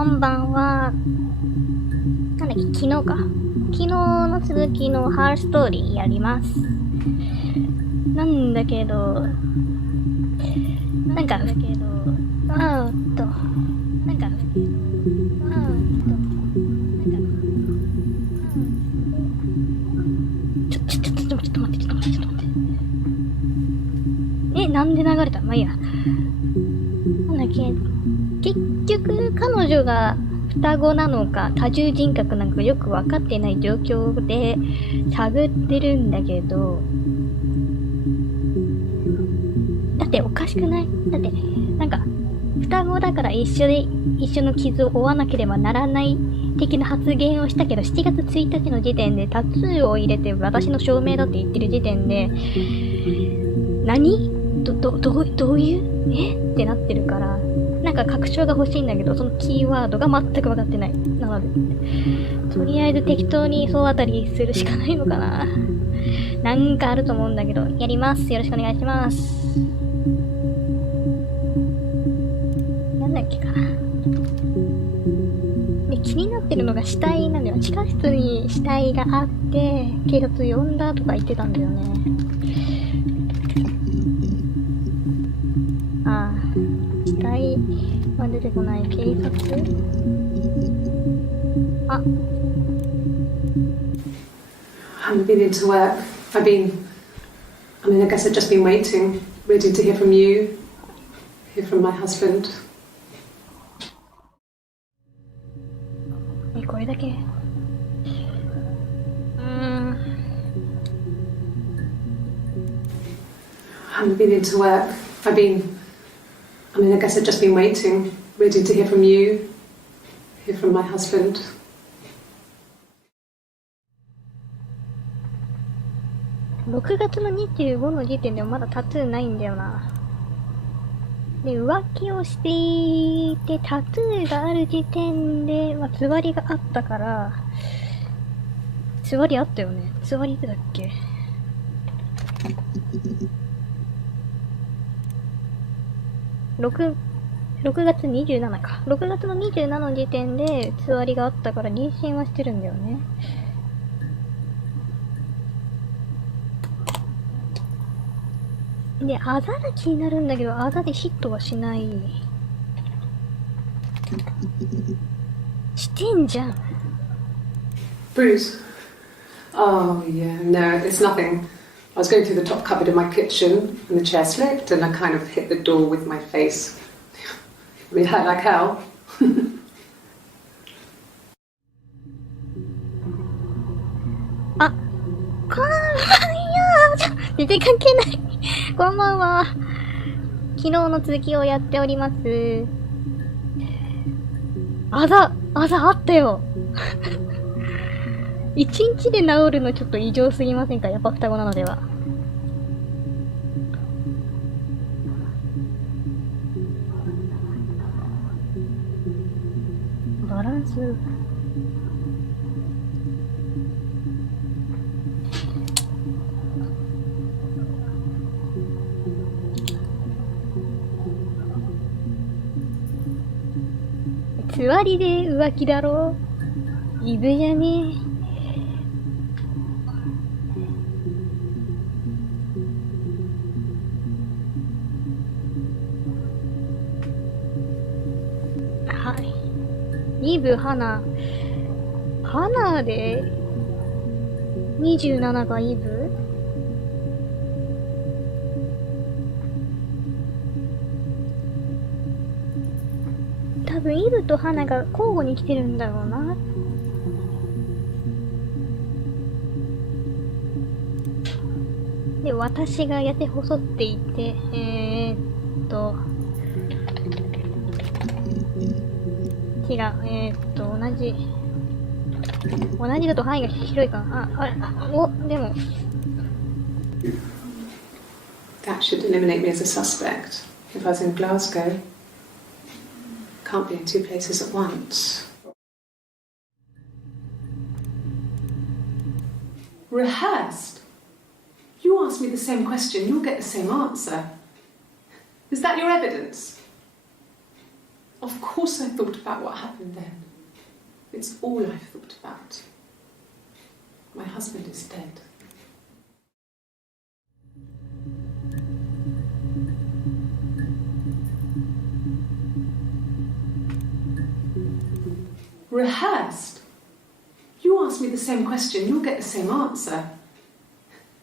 こんばんは。なんだっけ、昨日の続きのハーストーリーやります。なんだけど、ちょっと待って。なんで流れた？まあいいや。なんだっけ、結局彼女が双子なのか多重人格なんかよく分かってない状況で探ってるんだけど、だっておかしくない？だって双子だから一緒の傷を負わなければならない的な発言をしたけど、7月1日の時点でタトゥーを入れて私の証明だって言ってる時点で、何？どういうってなってるから、確証が欲しいんだけど、そのキーワードが全く分かってない。なのでとりあえず適当に総当たりするしかないのかな。なんかあると思うんだけど、やります。よろしくお願いします。なんだっけかな。で、気になってるのが死体なんだよ。地下室に死体があって警察呼んだとか言ってたんだよね。死体は出てこない。警察、I haven't been into work. I guess I've just been waiting, ready to hear from you, hear from my husband. これだけ。I haven't been into work. I guess I've just been waiting, ready to hear from you, hear from my husband. 6月の25の時点でもまだタトゥーないんだよな。で、浮気をしていてタトゥーがある時点で、つわりがあったから、つわりあったよね。つわりってだっけ？6月27か。6月の27の時点でつわりがあったから妊娠はしてるんだよね。で、あざが気になるんだけど、あざでヒットはしない。してんじゃん。Bruce? Oh, yeah, no, it's nothing. I was going through the top cupboard in my kitchen and the chair slipped and I kind of hit the door with my face. It hurt like hell. こんばんは。全然関係ない。こんばんは。昨日の続きをやっております。あざあったよ。1日で治るのちょっと異常すぎませんか？やっぱ双子なのでは。バランス。つわりで浮気だろ？イブじゃねえ。イブ、花で27がイブ？多分イブと花が交互に来てるんだろうな。で、私が痩せ細っていて、違う、同じだと範囲が広いかな。でも。That should eliminate me as a suspect. If I was in Glasgow, can't be in two places at once. Rehearsed? You ask me the same question, you'll get the same answer. Is that your evidence? Of course I thought about what happened then. It's all I've thought about. My husband is dead. Rehearsed? You ask me the same question, you'll get the same answer.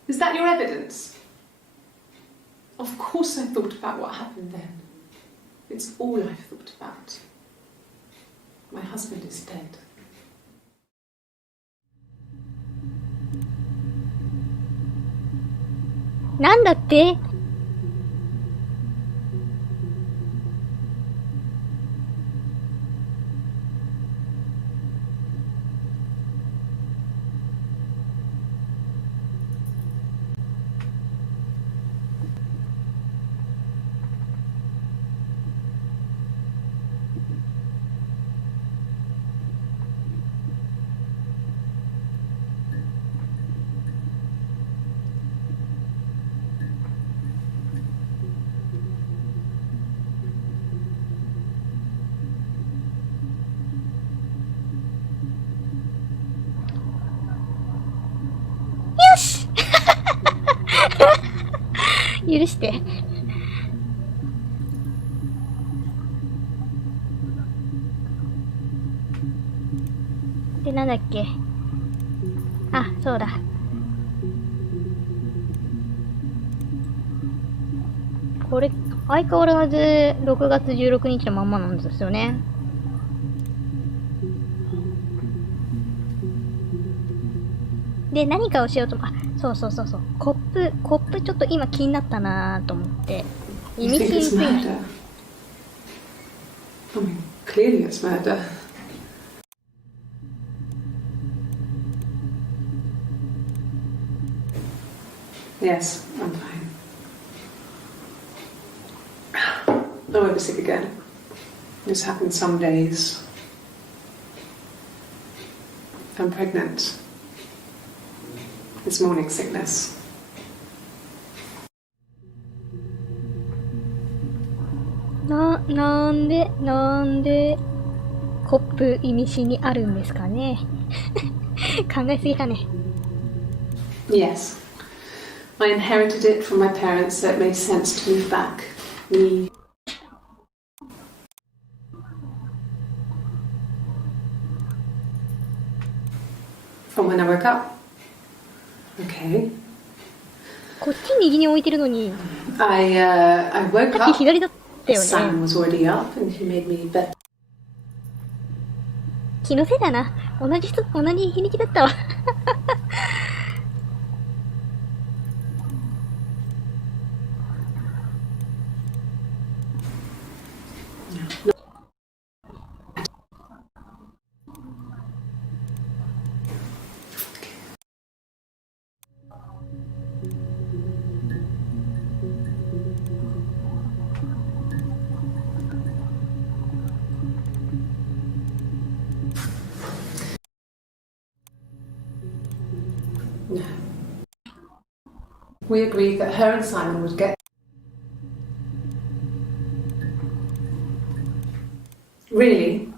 Is that your evidence? Of course I thought about what happened then. It's all I've thought about. My husband is dead. なんだって？許して。で、なんだっけ。あ、そうだ。これ、相変わらず6月16日のまんまなんですよね。で、何かをしようと、あ、そう。コップちょっと今気になったなと思って。意味深について。Clearly it's murder. Yes, I'm fine. I won't be sick again. This happens some days. I'm pregnant. It's morning sickness. なんでコップ意味深にあるんですかね。考えすぎかね。Yes. I inherited it from my parents, so it made sense to move back. From when I woke up. Okay. こっち右に置いてるのに。I woke up. さっき左だったよね。 Sun was already up, and he made me bet. 気のせいだな。同じ日にちだったわ。No. We agreed that her and Simon would get. Really?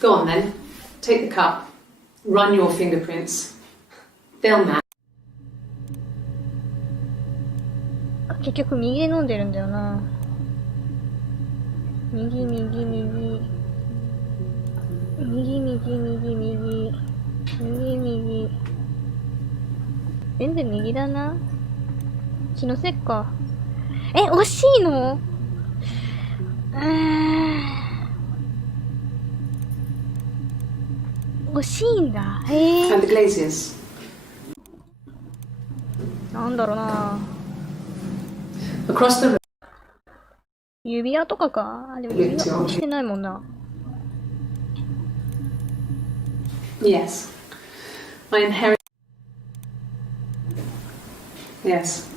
Go on then. Take the cup. Run your fingerprints. Film that. 結局右で飲んでるんだよな。右。全部右だな。気のせいか。惜しいの？惜しいんだ。And the glaziers. なんだろうな。Across the room. 指輪とかか。でも指輪してないもんな。Yes. I inherit. Yes.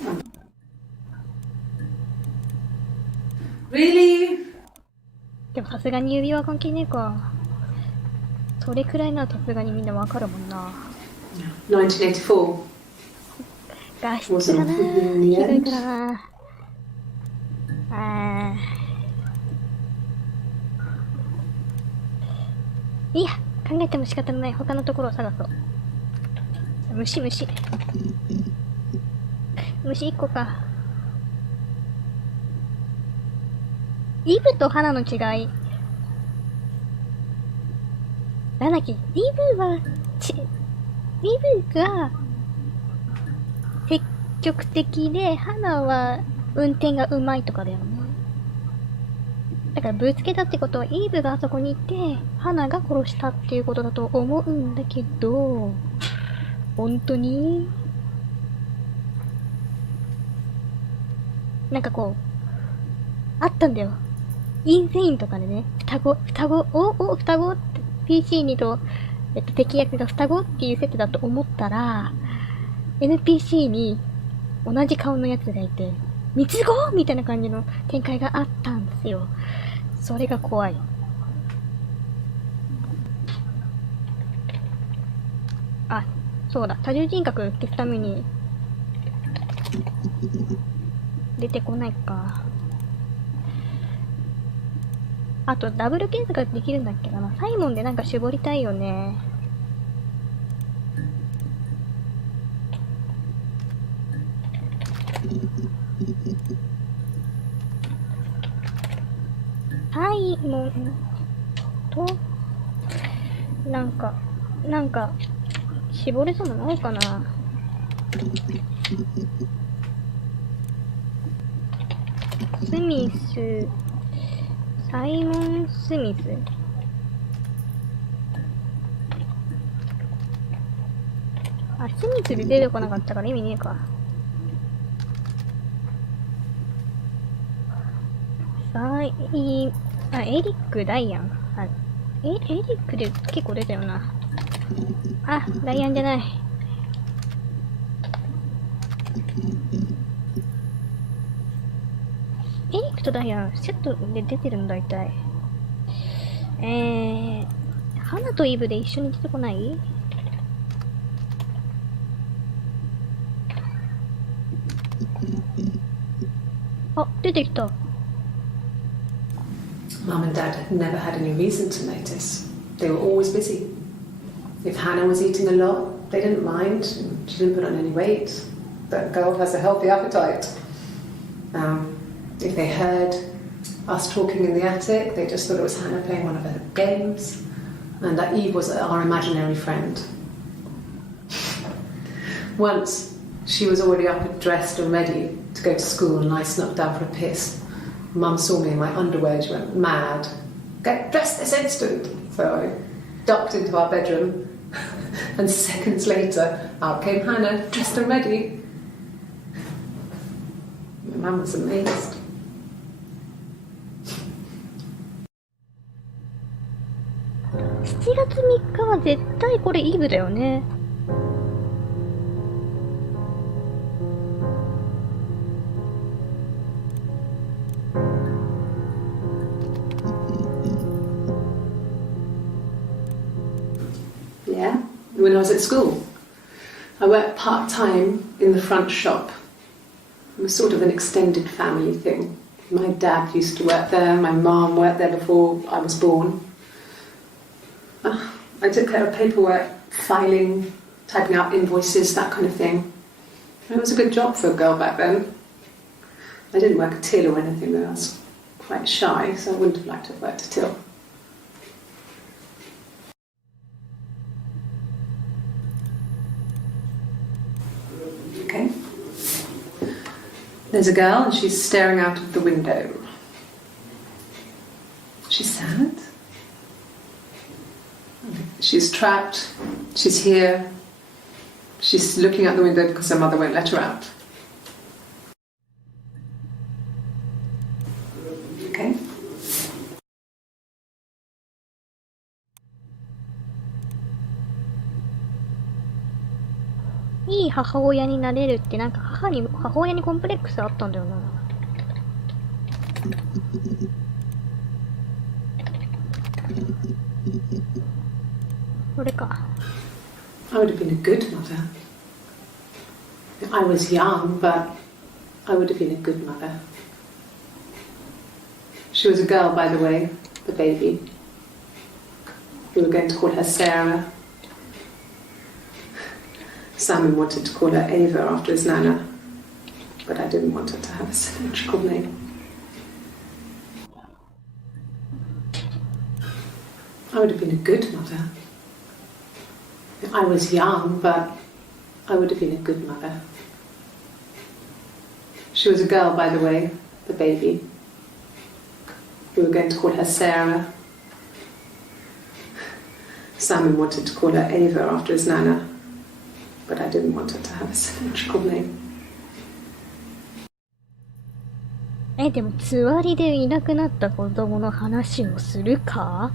Really? でもさすがに指輪関係ねえか。それくらいならさすがにみんなわかるもんな。1984. 画質がな。ひどいからな。いや、考えても仕方ない。他のところを探そう。虫1個か。イブと花の違い。なんだっけ、イブが積極的で、花は運転がうまいとかだよね。だからぶつけたってことは、イーブがあそこにいて、花が殺したっていうことだと思うんだけど、本当になんかこう、あったんだよ。インセインとかでね、双子って PC2 と、敵役が双子っていう設定だと思ったら、NPC に同じ顔のやつがいて、三つ子みたいな感じの展開があったんですよ。それが怖い。あ、そうだ。多重人格消すために、出てこないか。あと、ダブル検索ができるんだっけかな。サイモンでなんか絞りたいよね。サイモンと、なんか、絞れそうなのかな。スミス、サイモン・スミス。あ、スミスで出てこなかったから意味ねえか。エリック・ダイアン。エリックで結構出たよな。あ、ダイアンじゃない。エリックとダイアン、セットで出てるの大体。花とイブで一緒に出てこない？あ、出てきた。Mum and Dad had never had any reason to notice. They were always busy. If Hannah was eating a lot, they didn't mind. She didn't put on any weight. That girl has a healthy appetite. If they heard us talking in the attic, they just thought it was Hannah playing one of her games, and that Eve was our imaginary friend. Once, she was already up and dressed and ready to go to school, and I snuck down for a piss. Mum saw me in my underwear, she went mad. Get dressed this instant! So I ducked into our bedroom, and seconds later, out came Hannah, dressed and ready. My mum was amazed. 7月3日は絶対これイブだよね。Yeah, when I was at school. I worked part-time in the front shop. It was sort of an extended family thing. My dad used to work there, my mum worked there before I was born. I took care of paperwork, filing, typing out invoices, that kind of thing. It was a good job for a girl back then. I didn't work a till or anything though, I was quite shy, so I wouldn't have liked to have worked a till. Okay. There's a girl and she's staring out of the window. She's sad. She's trapped. She's here. She's looking out the window because her mother won't let her out. Okay. いい母親になれるってなんか母親にコンプレックスあったんだよな。これか。I would have been a good mother. I was young, but I would have been a good mother. She was a girl, by the way, the baby. We were going to call her Sarah. Simon wanted to call her Ava after his nana, but I didn't want her to have a symmetrical name. I would have been a good mother. I was young, but I would have been a good mother. She was a girl, by the way, the baby. We were going to call her Sarah. Simon wanted to call her Ava after his nana, but I didn't want her to have a symmetrical name. でも、つわりでいなくなった子供の話をするか？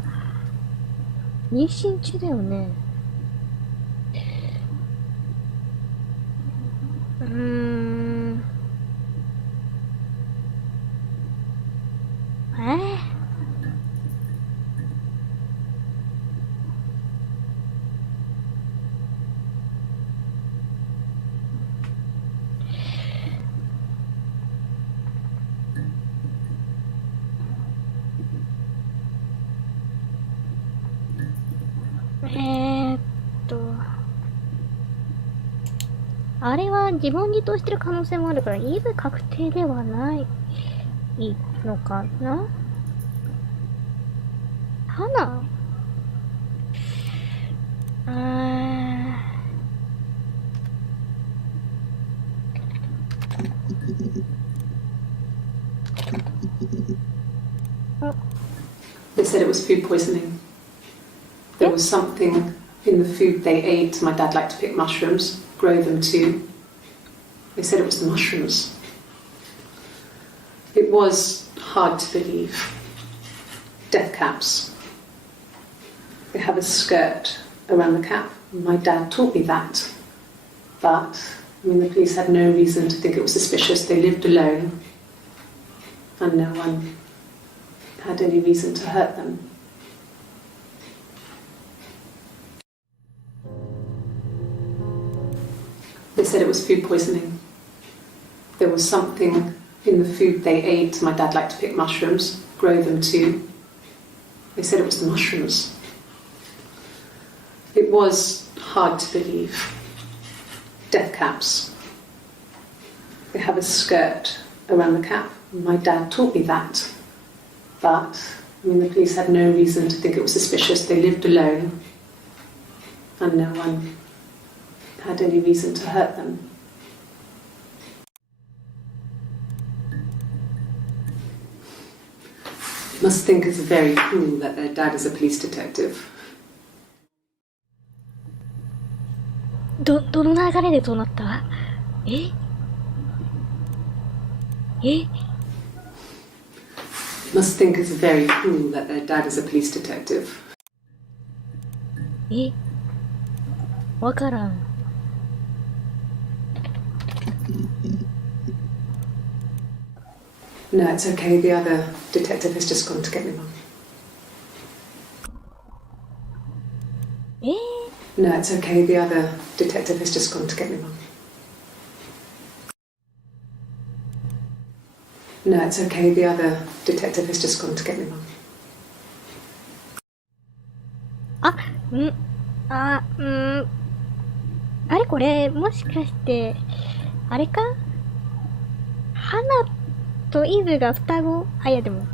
妊娠中だよね。あれは自分に通してる可能性もあるから、イブ確定ではないのかな？花They said it was food poisoning. There was something in the food they ate. My dad liked to pick mushrooms, grow them too. They said it was the mushrooms. It was hard to believe. Death caps. They have a skirt around the cap. My dad taught me that. But, the police had no reason to think it was suspicious. They lived alone. And no one had any reason to hurt them. They said it was food poisoning. There was something in the food they ate. My dad liked to pick mushrooms, grow them too. They said it was the mushrooms. It was hard to believe. Death caps. They have a skirt around the cap. My dad taught me that. But, the police had no reason to think it was suspicious. They lived alone. And no one had any reason to hurt them. Must think it's very cool that their dad is a police detective. どの流れでそうなった？Must think it's very cool that their dad is a police detective. わからん。No, it's okay. The other detective has just gone to get me, Mum. No, it's okay. The other detective has just gone to get me, Mum. No, it's okay. The other detective has just gone to get me, Mum. あれこれ、もしかして、あれか？花とイブが双子？いやでも、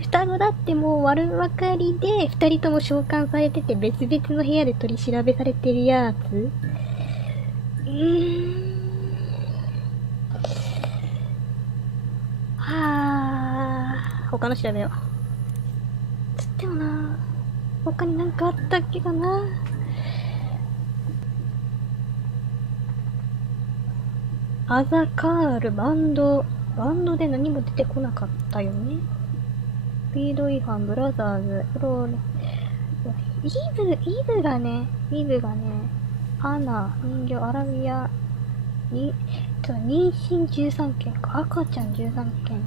双子だってもう悪分かりで、二人とも召喚されてて別々の部屋で取り調べされてるやつ？他の調べよう。つってもな、他になんかあったっけかな。アザカール、バンドで何も出てこなかったよね。スピード違反、ブラザーズ、フローレ、イブがね、アナ、人形、アラビア、妊娠13件か、赤ちゃん13件。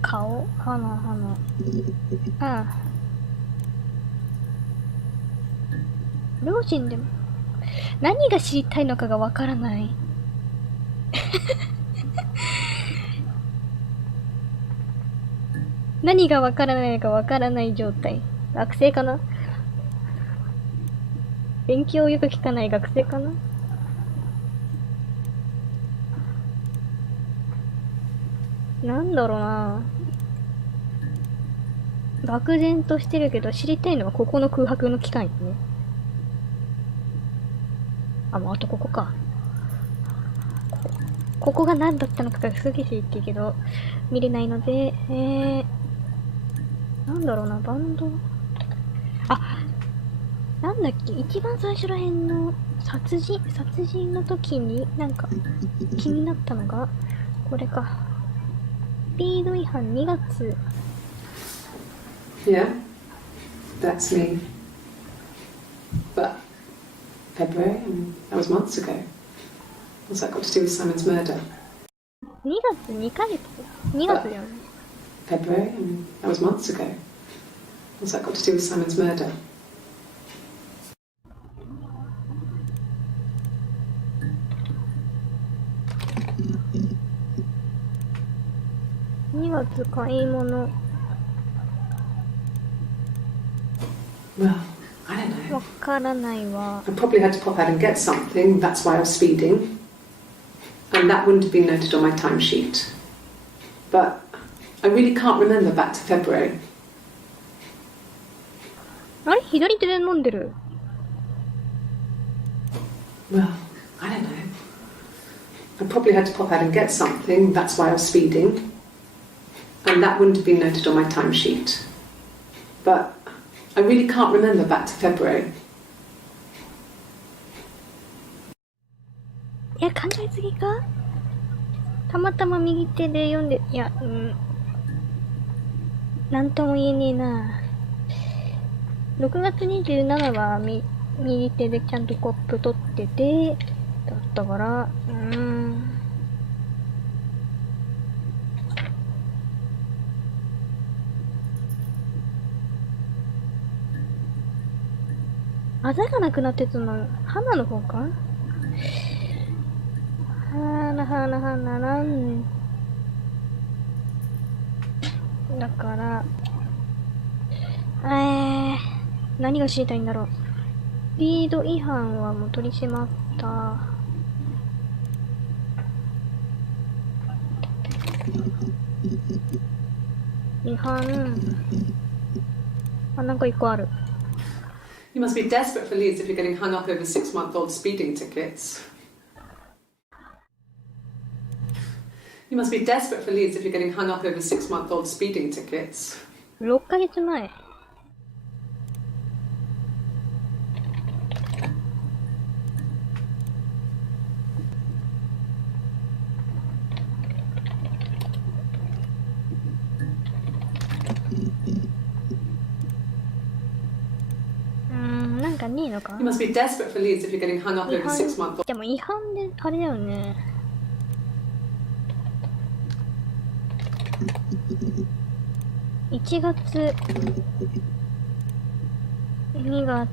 顔、花。両親でも、何が知りたいのかがわからない。何がわからないかわからない状態。学生かな？勉強をよく聞かない学生かな？なんだろうな。漠然としてるけど知りたいのはここの空白の期間よね。あ、もうあとここか。ここが何だったのかがすげえ知りたいけど、見れないので、なんだろうな、バンド。あ、なんだっけ、一番最初らへんの殺人の時になんか気になったのが、これか。スピード違反2月。Yeah, that's me. But February, that was months ago. What's that got to do with Simon's murder? 2月2ヶ月 ?2 月だよね。February, that was months ago. What's that got to do with Simon's murder? 2月買い物。Well, I don't know. わからないわ。I probably had to pop out and get something. That's why I was speeding. And that wouldn't have been noted on my timesheet. But I really can't remember back to February. あれ左手で飲んでる。Well, I don't know. I probably had to pop out and get something. That's why I was speeding. And that wouldn't have been noted on my timesheet. But I really can't remember back to February. いや、考えすぎか？たまたま右手で読んで、いや、なんとも言えねえな。6月27は右手でちゃんとコップ取ってて、だったから、あざがなくなってたの、鼻の方か？なんだから、何が知りたいんだろう。スピード違反はもう取り締まった。違反。あ、なんか一個ある。You must be desperate for leads if you're getting hung up over 6-month-old speeding tickets. You must be desperate for leads if you're getting hung up over 6-month-old speeding tickets. 6ヶ月前。なんかねえのか？ You must be desperate for leads if you're getting hung up over 6-month-old. でも違反であれだよね。1月、2月、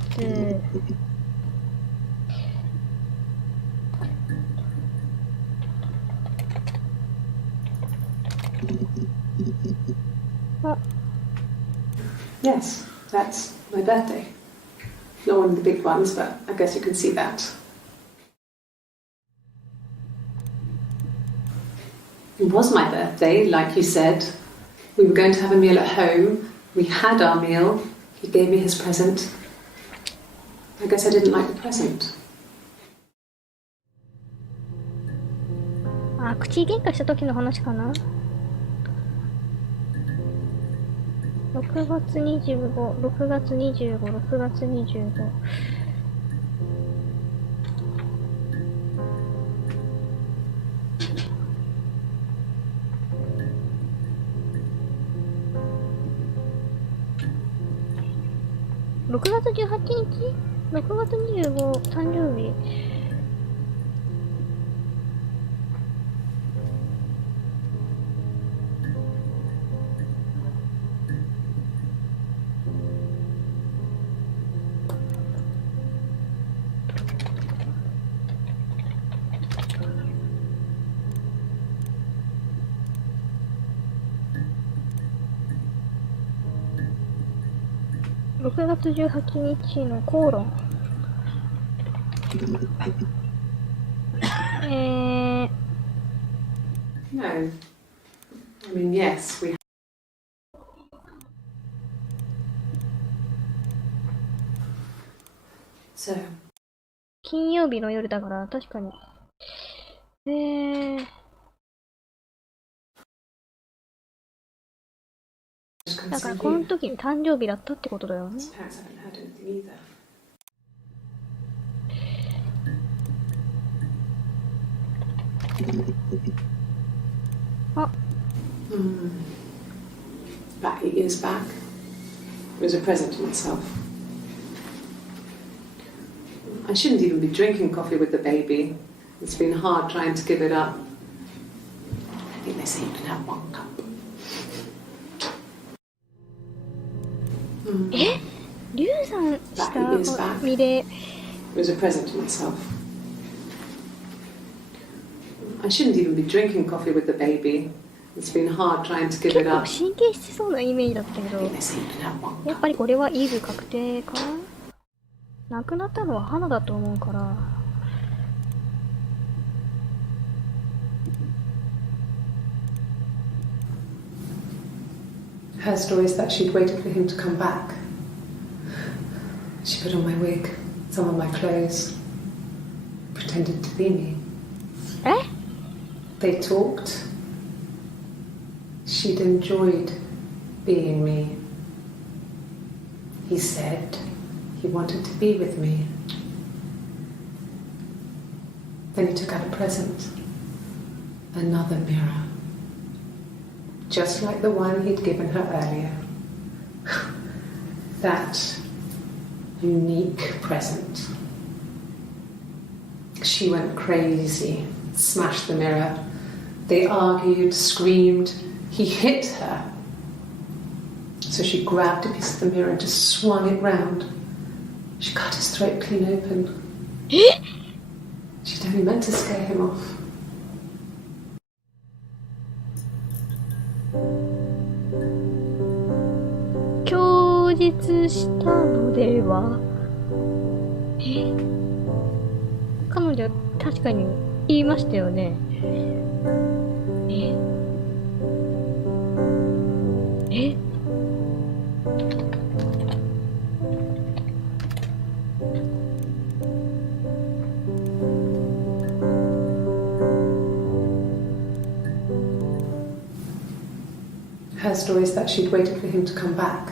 あ、Yes, that's my birthday. Not one of the big ones, but I guess you can see that. It was my birthday, like you said. We were going to have a meal at home. We had our meal. He gave me his present. I guess I didn't like the present. あ、口喧嘩した時の話かな。6月25、6月25、6月25。6月18日 ?6 月25、誕生日。6月18日の口論。No. I mean, yes, we. So. 金曜日の夜だから、確かに。だからこの時に誕生日だったってことだよね。あ。About 8 years back, it was a present to myself. I shouldn't even be drinking coffee with the baby. It's been hard trying to give it up. I think they say you can have 1 cup. 流産した身で。It was a present to myself. I shouldn't even be drinking coffee with the baby. It's been hard trying to give it up. 結構神経質そうなイメージだったけど、やっぱりこれはイブ確定かな。亡くなったのは花だと思うから。Her story is that she'd waited for him to come back. She put on my wig, some of my clothes, pretended to be me. They talked. She'd enjoyed being me. He said he wanted to be with me. Then he took out a present, another mirror, just like the one he'd given her earlier. That unique present. She went crazy, smashed the mirror. They argued, screamed. He hit her. So she grabbed a piece of the mirror and just swung it round. She cut his throat clean open. She'd only meant to scare him off. 供述したのでは。彼女確かに言いましたよね。Her story is that she'd waited for him to come back.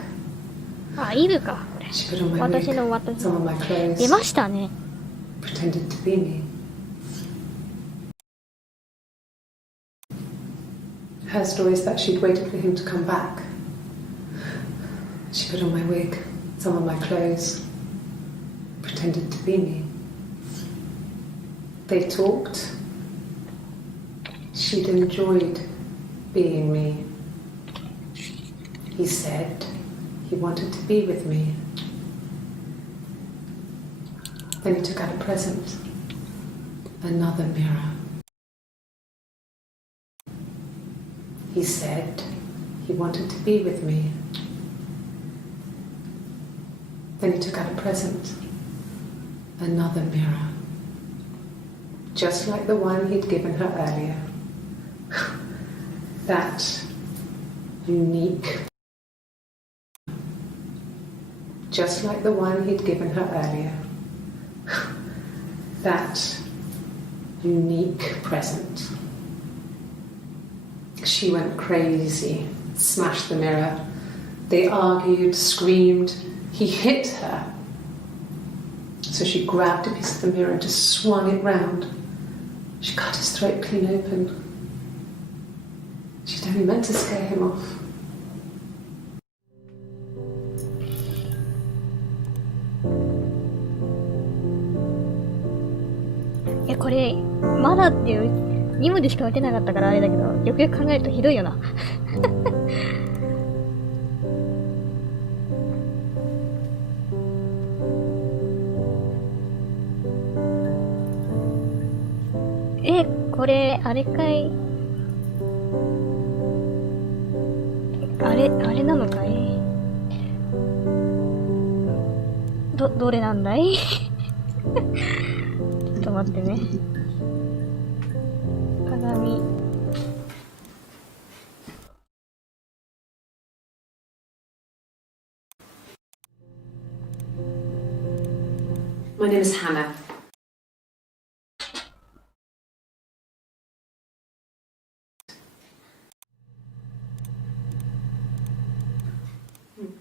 あ、イブか。私の出ましたね。Pretended to be me. Her story is that she'd waited for him to come back. She put on my wig, some of my clothes, pretended to be me. They talked. She'd enjoyed being me. He said he wanted to be with me. Then he took out a present, another mirror. He said he wanted to be with me. Then he took out a present, another mirror, just like the one he'd given her earlier. That unique, just like the one he'd given her earlier. That unique present. She went crazy, smashed the mirror. They argued, screamed. He hit her. So she grabbed a piece of the mirror and just swung it round. She cut his throat clean open. She'd only meant to scare him off. これまだっていう2文字しか打てなかったからあれだけど、よくよく考えるとひどいよな。これあれかい、あれなのかい。どれなんだい？ちょっと待ってね。鏡。My name is Hannah. Hmm.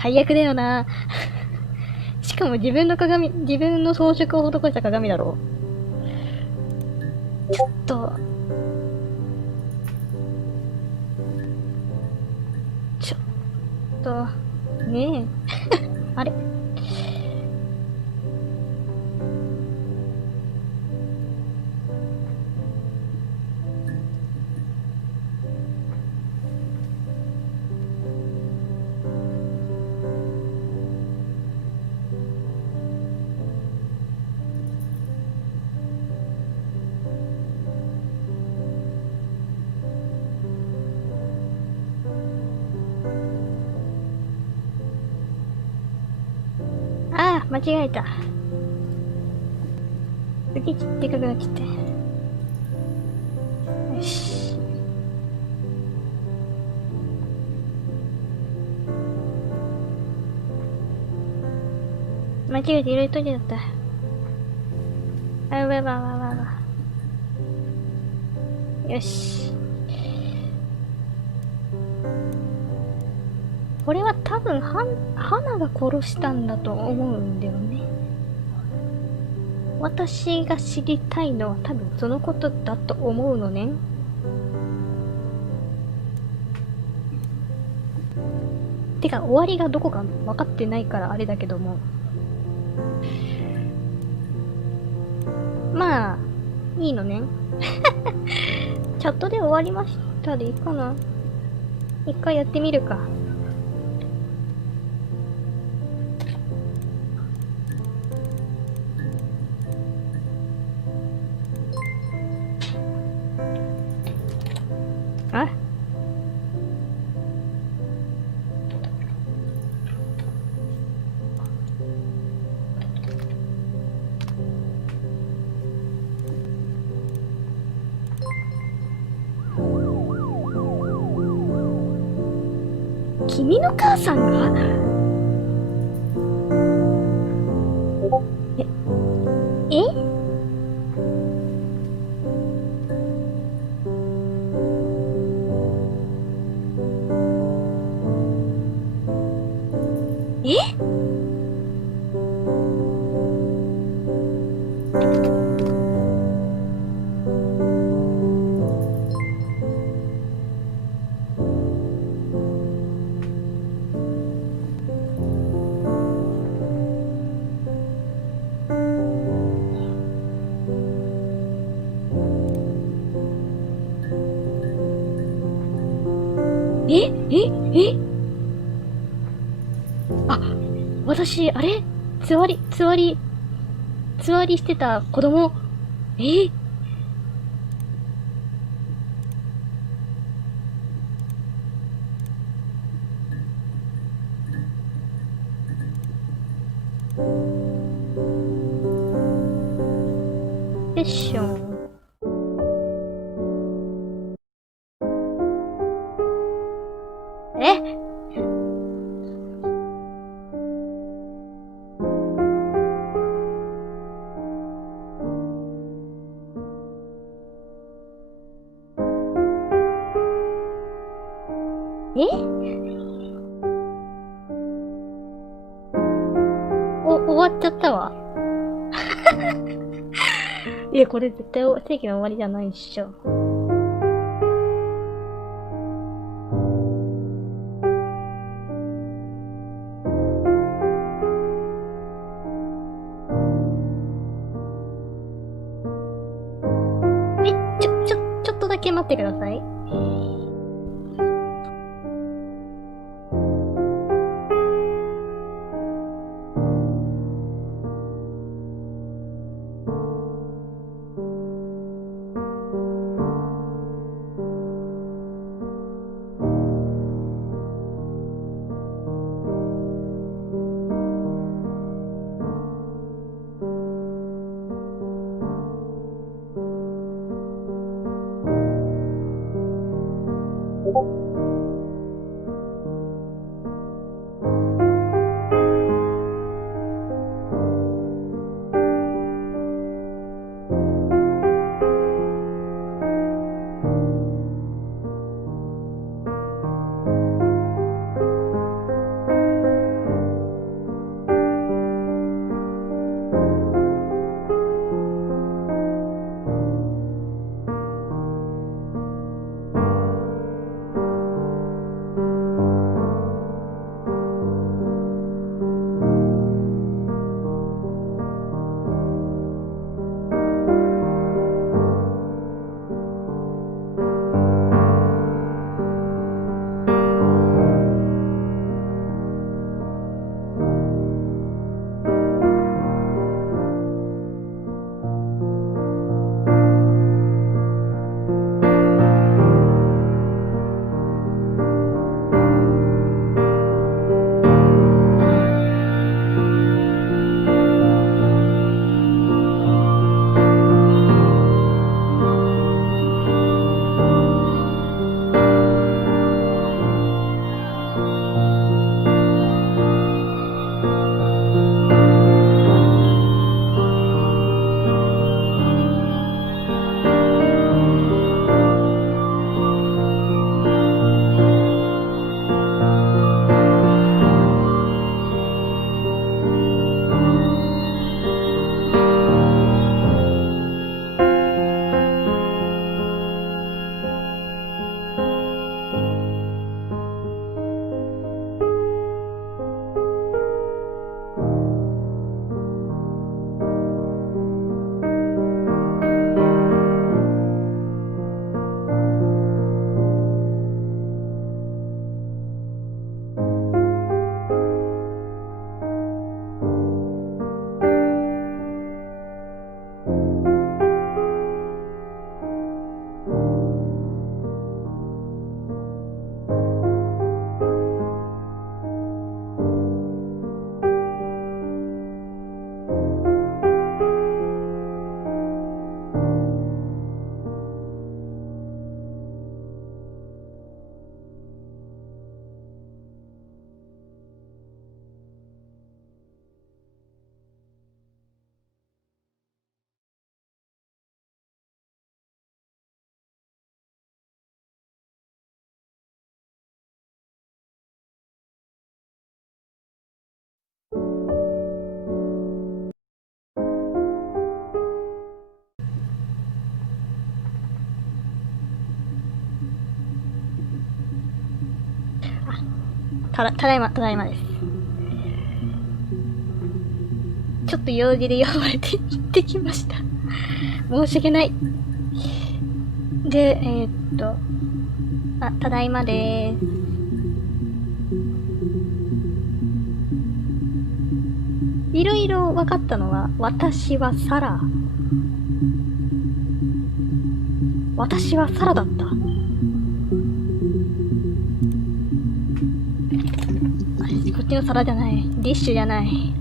最悪だよな。しかも自分の装飾を施した鏡だろ。ちょっとねえ。あれ？ああ、間違えた。すげえでかくなっちゃって。よし。間違えて入れといてだった。あ、よし。これは多分、花が殺したんだと思うんだよね。私が知りたいのは多分そのことだと思うのね。てか、終わりがどこか分かってないからあれだけども。まあ、いいのね。チャットで終わりましたでいいかな。一回やってみるか。あ？君の母さんが？え？え？あ、私、あれ？つわりしてた子供。え？セッション。え？終わっちゃったわ。いや、これ絶対正規の終わりじゃないっしょ。ちょっとだけ待ってください。ただいまです。ちょっと用事で呼ばれて行ってきました。申し訳ない。で、ただいまでーす。いろいろ分かったのは、私はサラだった。こっちの皿じゃない。ディッシュじゃない。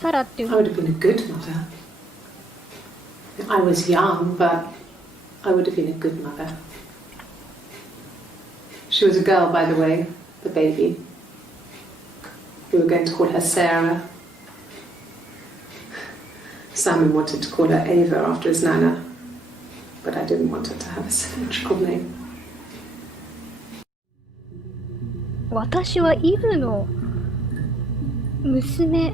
サラっていう。I would have been a good mother. I was young, but I would have been a good mother. She was a girl, by the way, the baby. We were going to call her Sarah. Simon wanted to call her Ava after his nana, but I didn't want her to have a symmetrical name. 私はイブの娘。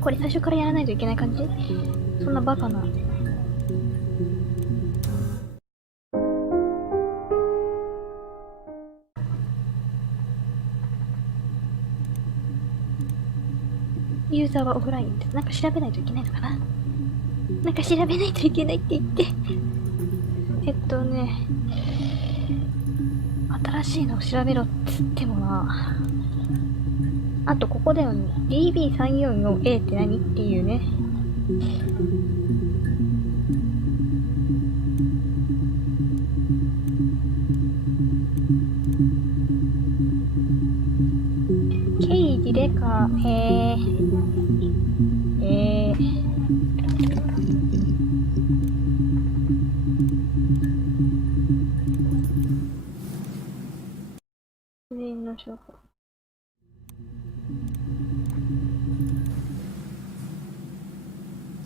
これ最初からやらないといけない感じ？そんなバカな。ユーザーはオフラインってなんか調べないといけないのかな？なんか調べないといけないって言って。新しいのを調べろっつってもな。あとここだよね。DB344A って何っていうね。刑事でか、全員の証拠。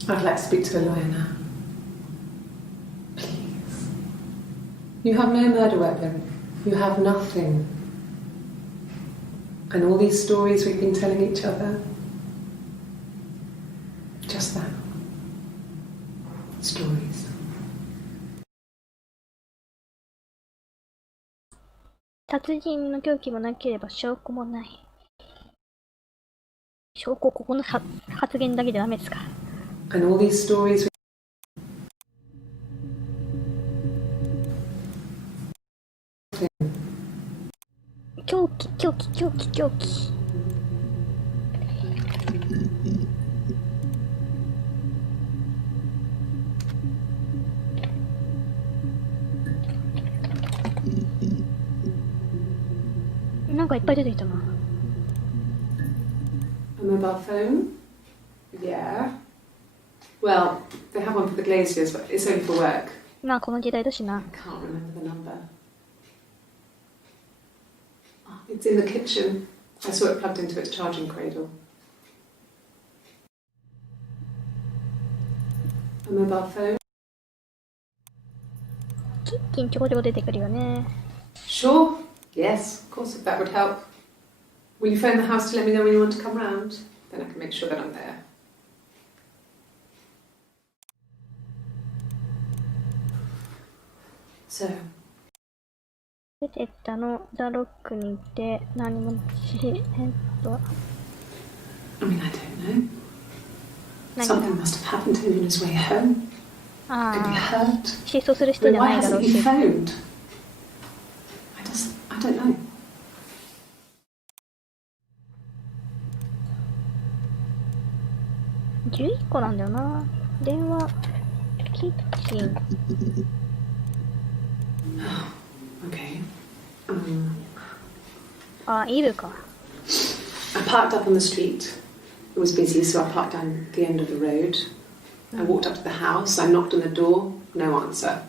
I'd like to speak to a lawyer now. Please. You have no murder weapon. You have nothing. And all these stories we've been telling each other. Just that. Stories. 殺人の凶器もなければ証拠もない。証拠ここの発言だけでダメですか？ And all these stories. 凶器。なんかいっぱい出てきたな。A mobile phone? Yeah. Well, they have one for the glaziers, but it's only for work. まあこの時代だしな。I can't remember the number. Oh, it's in the kitchen. I saw it plugged into its charging cradle. A mobile phone? キッチンちょこちょこ出てくるよね。Sure. Yes, of course, if that would help. Will you phone the house to let me know when you want to come round? Then I can make sure that I'm there. So. 出てったの、ザ・ロックに行って何もし、I mean, I don't know. Something must have happened to him on his way home. Did he hurt? 失踪する人じゃ Why ないだろ hasn't う he し。phoned? I don't know. 11個なんだよな。電話、キッチン。Okay. あ、イブか。I parked up on the street. It was busy, so I parked down the end of the road. I walked up to the house. I knocked on the door. No answer.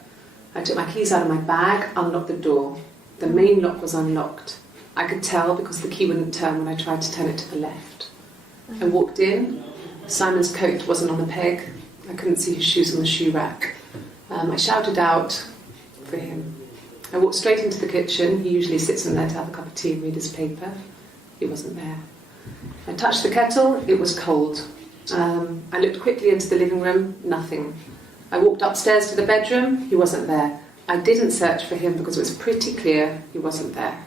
I took my keys out of my bag, unlocked the door. The main lock was unlocked. I could tell because the key wouldn't turn when I tried to turn it to the left. I walked in. Simon's coat wasn't on the peg. I couldn't see his shoes on the shoe rack. I shouted out for him. I walked straight into the kitchen. He usually sits in there to have a cup of tea and read his paper. He wasn't there. I touched the kettle. It was cold. I looked quickly into the living room. Nothing. I walked upstairs to the bedroom. He wasn't there. I didn't search for him because it was pretty clear he wasn't there.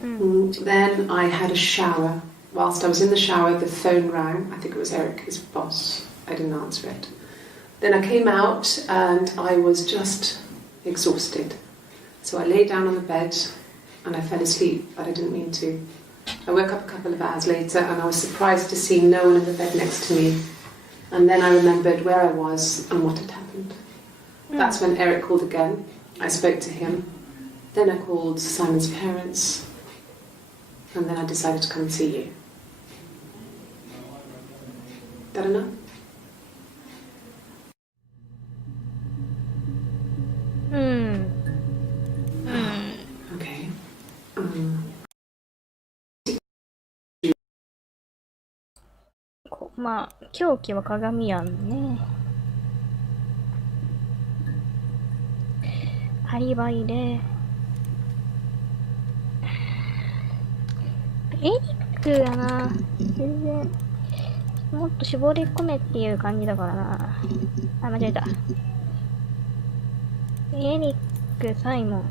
Then I had a shower. Whilst I was in the shower, the phone rang. I think it was Eric, his boss. I didn't answer it. Then I came out and I was just exhausted. So I lay down on the bed and I fell asleep, but I didn't mean to. I woke up a couple of hours later and I was surprised to see no one in the bed next to me. And then I remembered where I was and what had happened. That's when Eric called again. I spoke to him. Then I called Simon's parents. And then I decided to come and see you. That enough? Okay. まあ、狂気は鏡やんね。アリバイで。エリックやな。全然、もっと絞り込めっていう感じだからな。あ、間違えた。エリック、サイモン。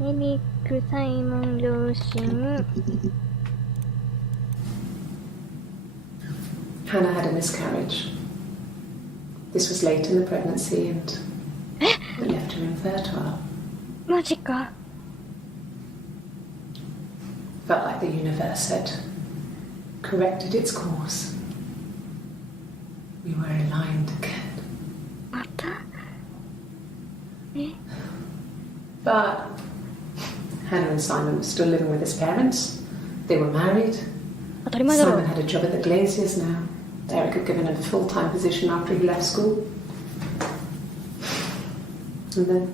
エリック、サイモン、両親。Hannah had a miscarriage. This was late in the pregnancy and it left her infertile. マジか。Felt like the universe had corrected its course. We were aligned again. またBut Hannah and Simon were still living with his parents. They were married. 当たり前だろ。 Simon had a job at the Glaziers now. Eric had given him a full-time position after he left school. And then...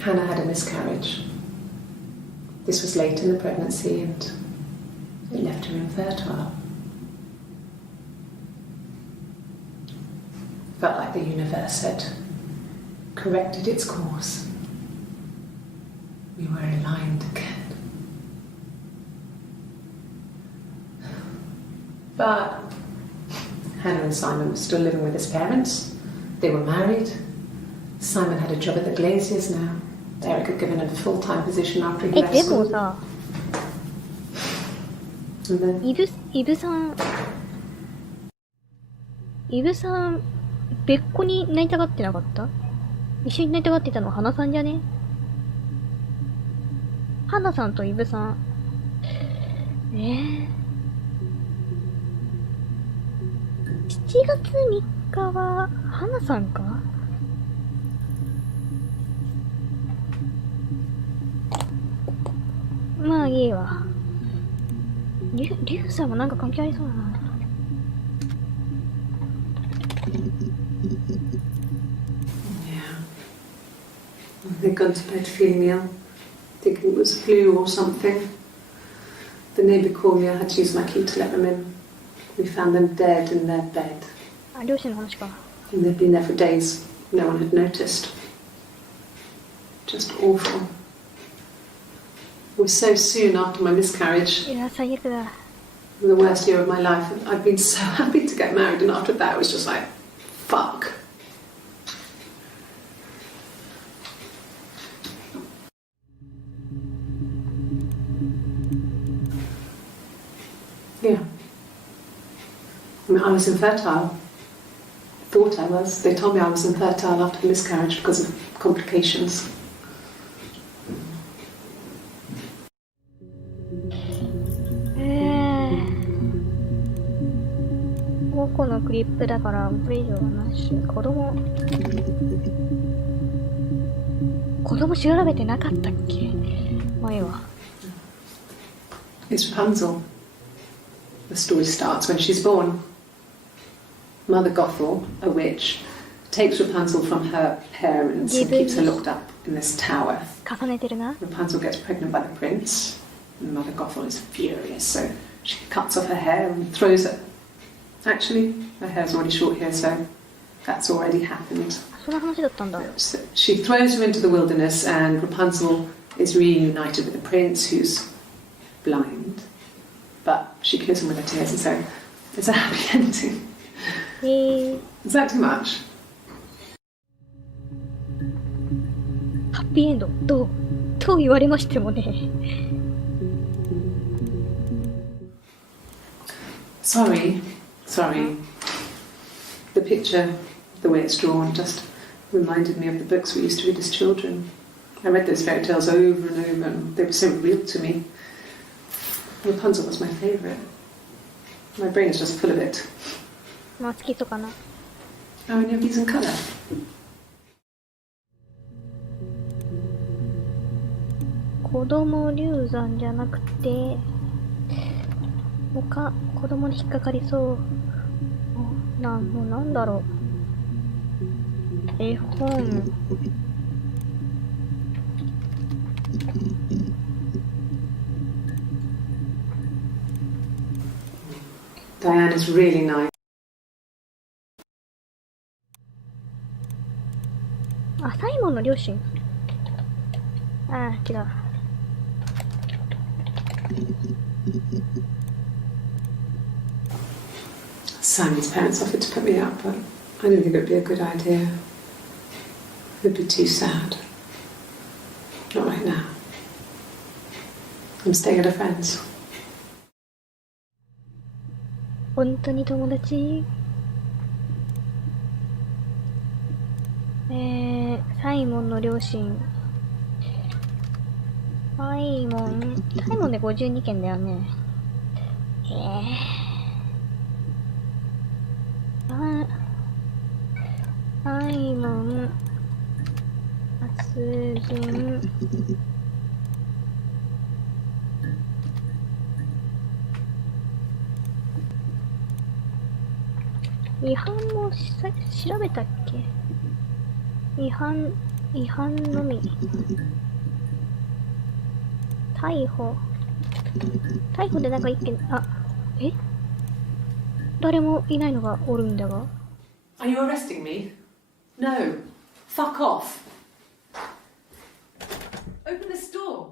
Hannah had a miscarriage. This was late in the pregnancy and it left her infertile. Felt like the universe had corrected its course. We were aligned again. But Hannah and Simon were still living with his parents. They were married. Simon had a job at the Glaziers now. Eric had given him a full-time position after he left で school. もさ、 And then... イブさん、別個になりたがってなかった？一緒になりたがってたのは花さんじゃね？花さんとイブさん。7月3日は花さんか？まあいいわ。リュウさんもなんか関係ありそうだな。They'd gone to bed feeling ill, thinking it was flu or something. The neighbour called me. I had to use my key to let them in. We found them dead in their bed. あ、両親の話か。 And they'd been there for days. No one had noticed. Just awful. It was so soon after my miscarriage. いや、最悪だ。 The worst year of my life. I'd been so happy to get married, and after that, it was just like, fuck. Yeah. I mean, I was infertile. Thought I was. They told me I was infertile after the miscarriage because of complications. 5個のクリップだからこれ以上はなし。子供調べてなかったっけ？前は。It's Rapunzel. The story starts when she's born. Mother Gothel, a witch, takes Rapunzel from her parents and keeps her locked up in this tower. 重ねてるな。 Rapunzel gets pregnant by the prince, and Mother Gothel is furious, so she cuts off her hair and throws it. Actually, her hair's already short here, so that's already happened. そんな話だったんだ。 So she throws her into the wilderness, and Rapunzel is reunited with the prince, who's blind, but she kills him with her tears, and so it's a happy ending. Is that too much? ハッピーエンドと言われましてもね。Sorry. The picture, the way it's drawn, just reminded me of the books we used to read as children. I read those fairy tales over and over, and they were so real to me. Rapunzel was my favourite. My brain is just full of it. まあ好きそうかな。 Oh, and you're using colour. 子供流産じゃなくて、子供に引っかかりそう。もうなんだろう。絵本。Diane is really nice. あ、サイモンの両親。ああ、違う。Simon's parents offered to put me up, but I didn't think it would be a good idea. It would be too sad. Not right now. I'm staying at a friend's. 本当に友達？サイモンの両親。サイモンで52件だよね。サイモン、殺人。違反も調べたっけ？違反のみ。逮捕でなんか一件、誰もいないのがおるんだが。Are you arresting me? No. Fuck off. Open this door.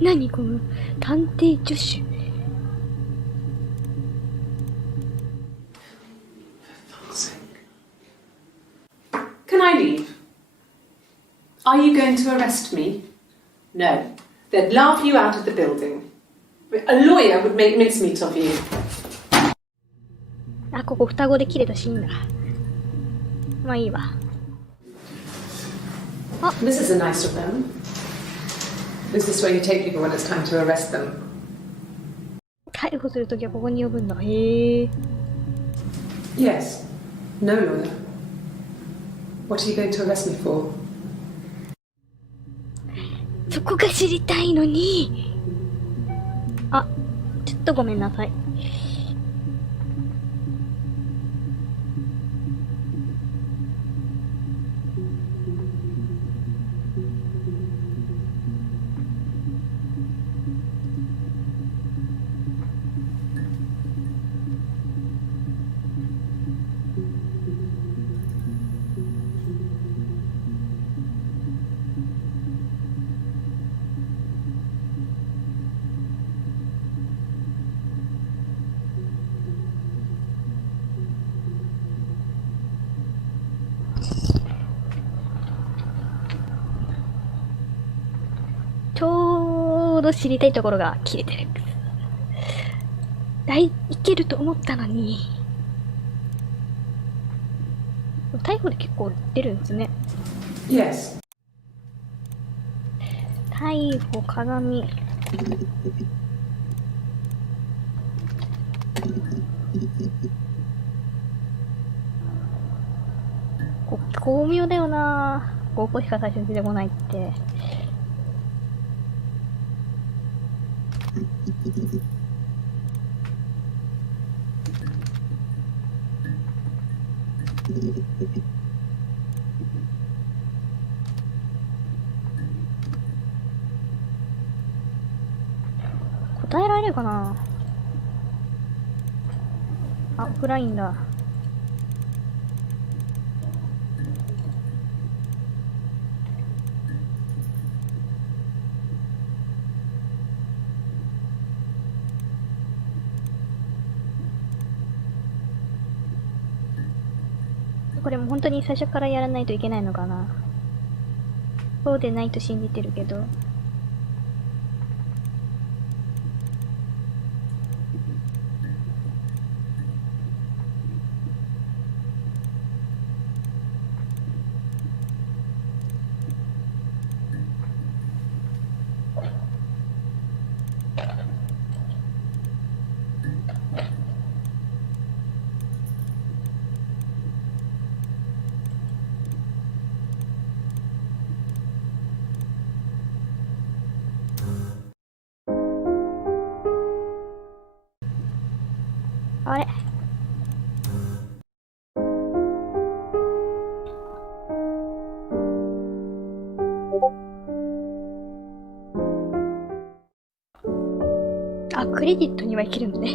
何この探偵助手。Can I leave? Are you going to arrest me? No. They'd laugh you out of the building. A lawyer would make mincemeat of you. あ、ここ双子で切れたシーンだ。まあいいわ。This is a nice of them. Is this where you take people when it's time to arrest them? 逮捕するときはここに呼ぶんだ。へえ。Yes. No lawyer. What are you going to arrest me for? そこが知りたいのに。あ、ちょっとごめんなさい。ちょうど知りたいところが切れてる。いけると思ったのに。逮捕で結構出るんですね。Yes. 逮捕、鏡。巧妙だよな。5個しか最初に出てこないって。答えられるかな。あ、オフラインだ。これも本当に最初からやらないといけないのかな。そうでないと信じてるけど。あれ、あ、クレジットにはいけるのね。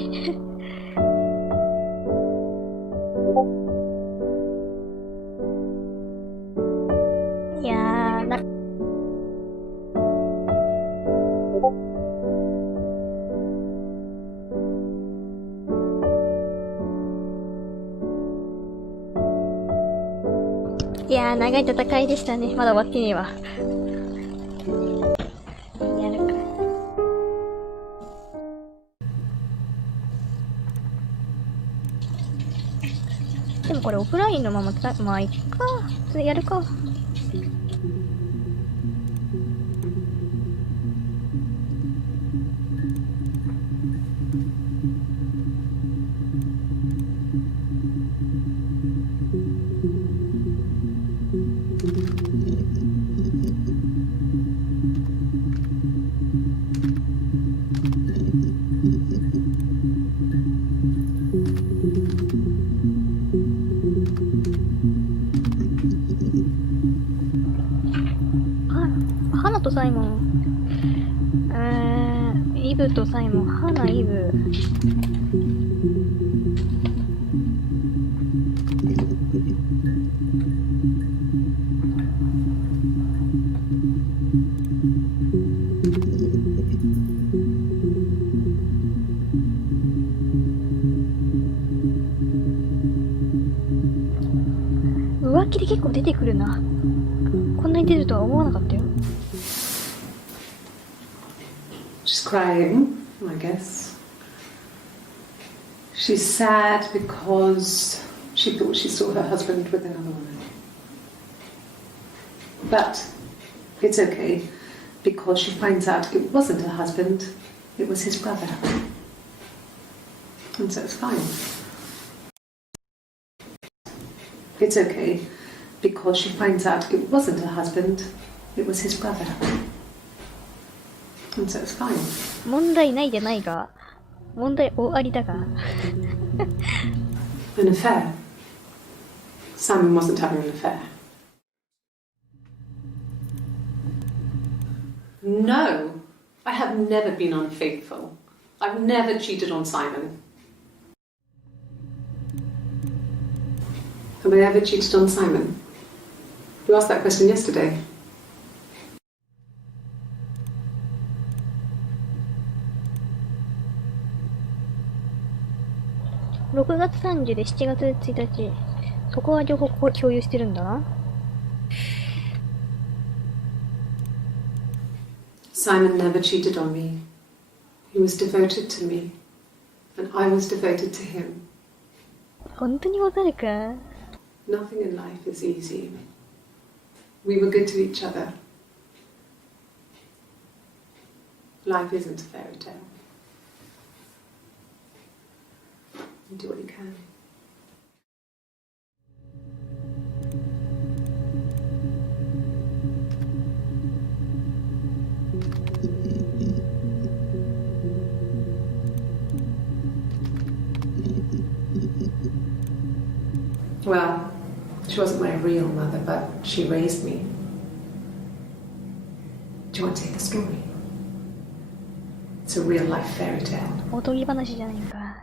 いやー、長い戦いでしたね。まだ終わってねえわ。やるか。でもこれオフラインのまままあいっか。やるか。花とサイモン。イブとサイモン。花、イブ。浮気で結構出てくるな。こんなに出るとは思わなかったよ。She's crying, I guess. She's sad because she thought she saw her husband with another woman. But it's okay because she finds out it wasn't her husband, it was his brother. And so it's fine. It's okay because she finds out it wasn't her husband, it was his brother. And so it's fine. 問題ないでないが、問題大ありだが。An affair. Simon wasn't having an affair. No, I have never been unfaithful. I've never cheated on Simon. Have I ever cheated on Simon? You asked that question yesterday.6月30で7月1日。そこは情報共有してるんだな。Simon never cheated on me. He was devoted to me, and I was devoted to him. 本当にござるか？ Nothing in life is easy. We were good to each other. Life isn't a fairy tale. You do what you can. Well, She wasn't my real mother, but she raised me. Do you want to hear the story? It's a real life fairy tale. おとぎ話じゃないか。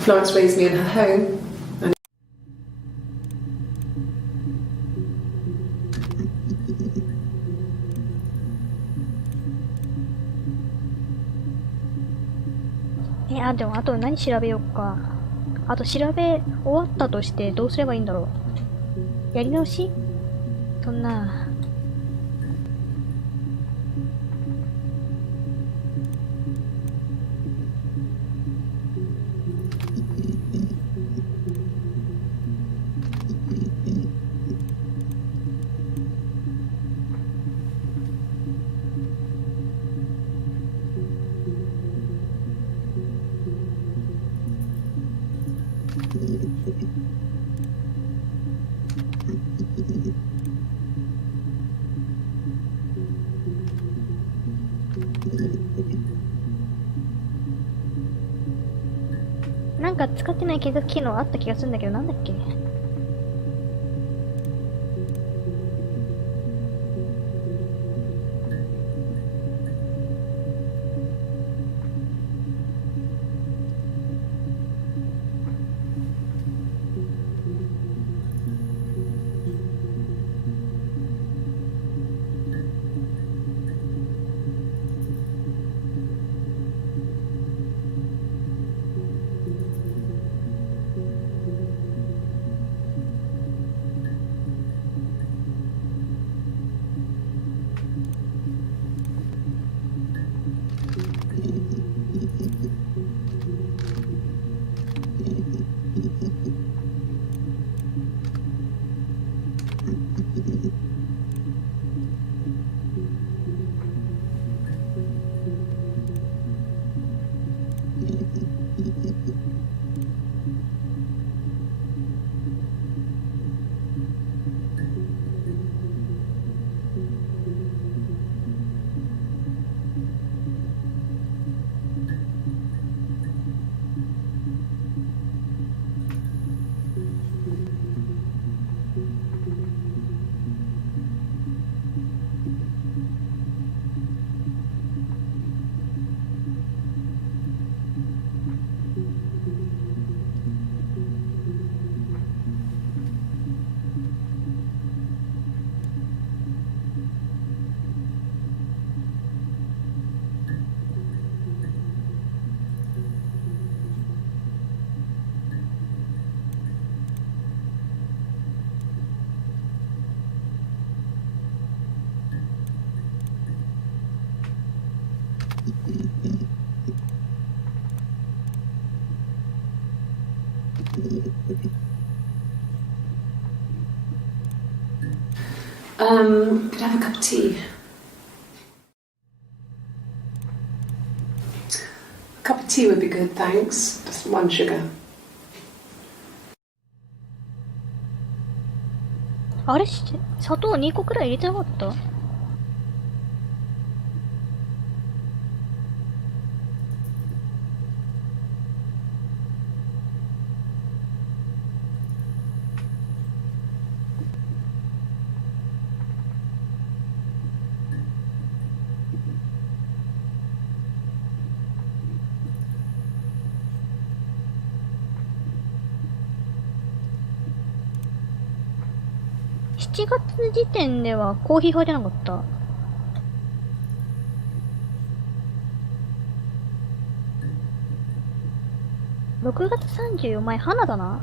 Florence raised me in her home.でもあと何調べようか。あと調べ終わったとしてどうすればいいんだろう。やり直し？そんな。なんか使ってない検索機能あった気がするんだけど、なんだっけ。Could I have a cup of tea? A cup of tea would be good, thanks. Just one sugar. あれ砂糖2個くらい入れてなかった？7月時点ではコーヒー派じゃなかった？6月30、お前花だな。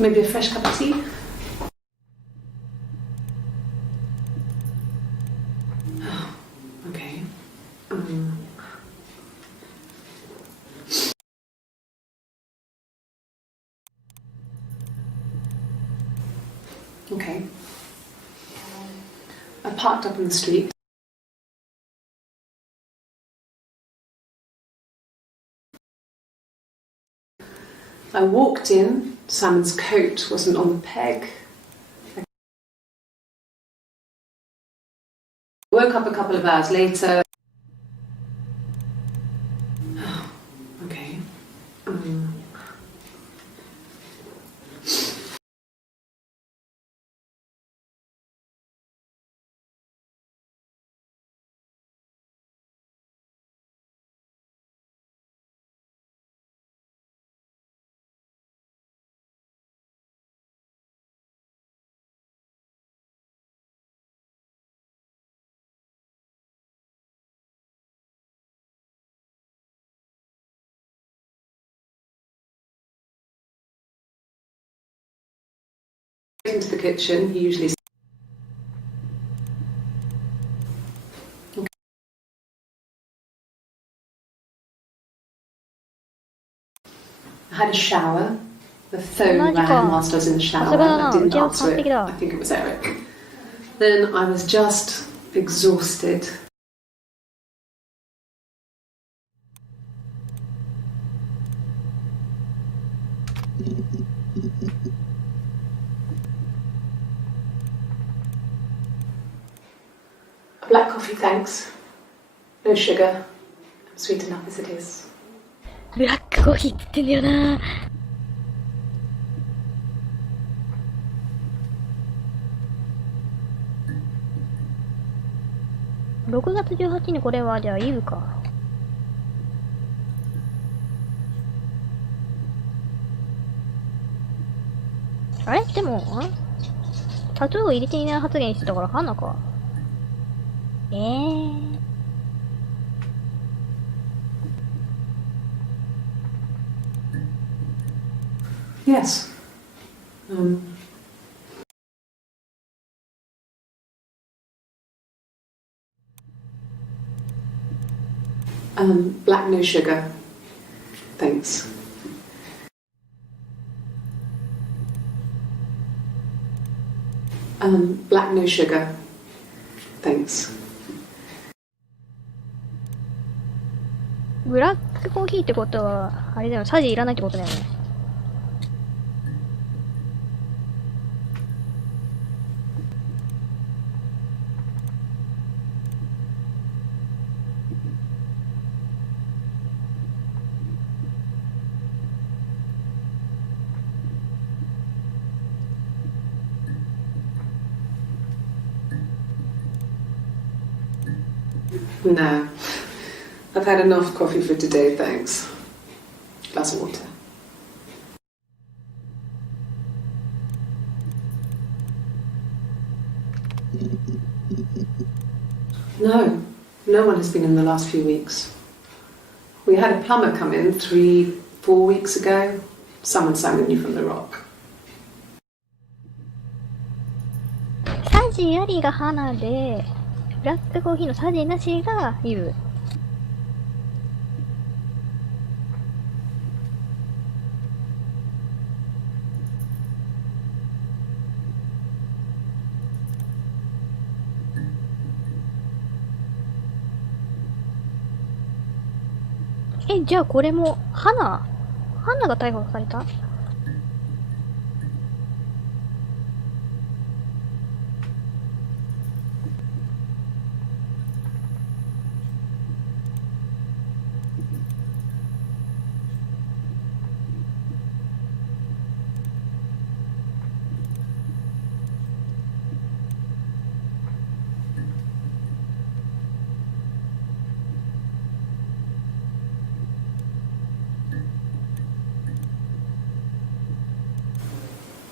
Maybe a fresh cup of tea? Oh, okay. I parked up on the street. I walked in, Salmon's coat wasn't on the peg. I woke up a couple of hours later. Okay. Into the kitchen, he usually. I had a shower. The phone rang whilst I was in the shower. I didn't answer it. I think it was Eric. Then I was just exhausted. Black coffee, thanks. No sugar. I'm sweet enough as it is. ブラックコーヒーって言ってんだよな。6月18日にこれはじゃあイブか。あれでも、タトゥーを入れていない発言してたから花か。Yes. Black no sugar. Thanks. Black no sugar. Thanks. ブラックコーヒーってことは、あれだよ、サジいらないってことだよね。No. I've had enough coffee for today, thanks. Glass of water. No. No one has been in the last few weeks. We had a plumber come in 3-4 weeks ago. Someone sang with you from the rock. サジありが花で、ブラックコーヒーのサジなしがイブ。じゃあこれも、花が逮捕された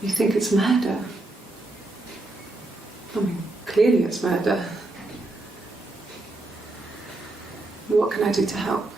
？You think it's murder? I mean, clearly it's murder. What can I do to help?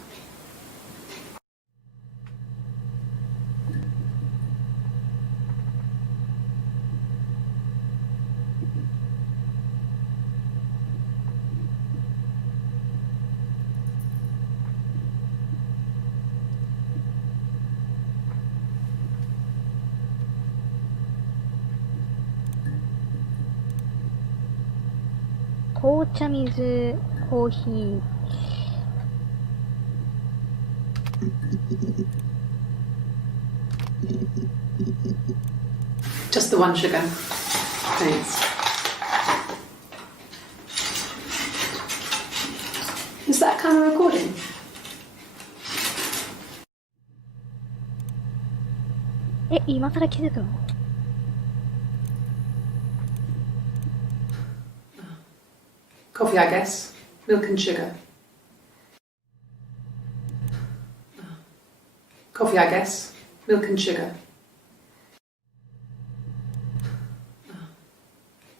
紅茶、水、コーヒー。Just the one sugar. Thanks. Is that camera recording? Eh, 今更気づくの? Coffee, I guess. Milk and sugar. Coffee, I guess. Milk and sugar.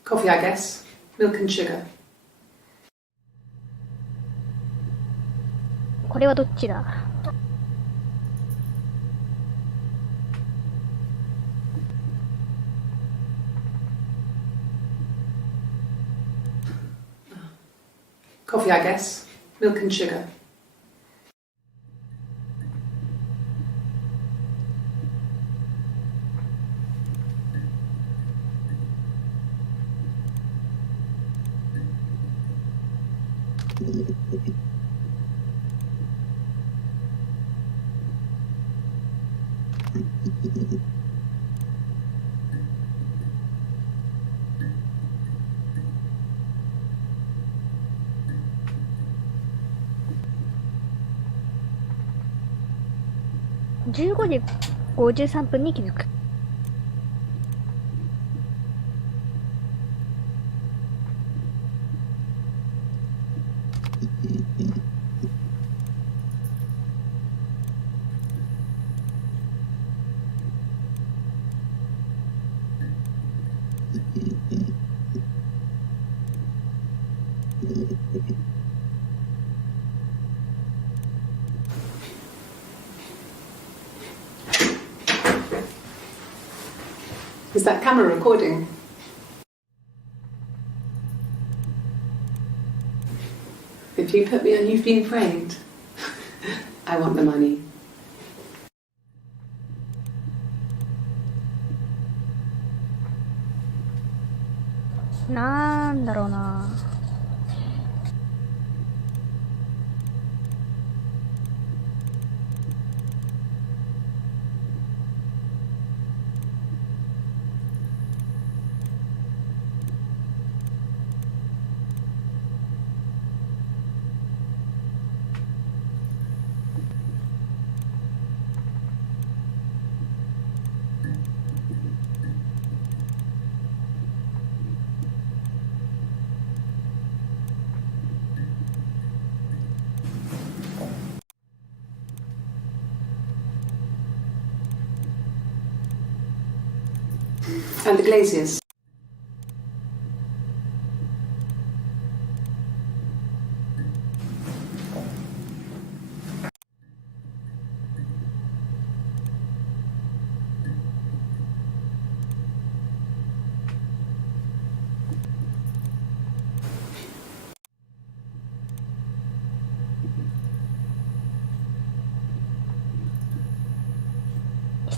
Coffee, I guess. Milk and sugar. これはどっちだ? Coffee, I guess. Milk and sugar. ?15 時53分に気づく。Is that camera recording? If you put me on, you've been framed. I want the money. なんだろうな。And the glaziers.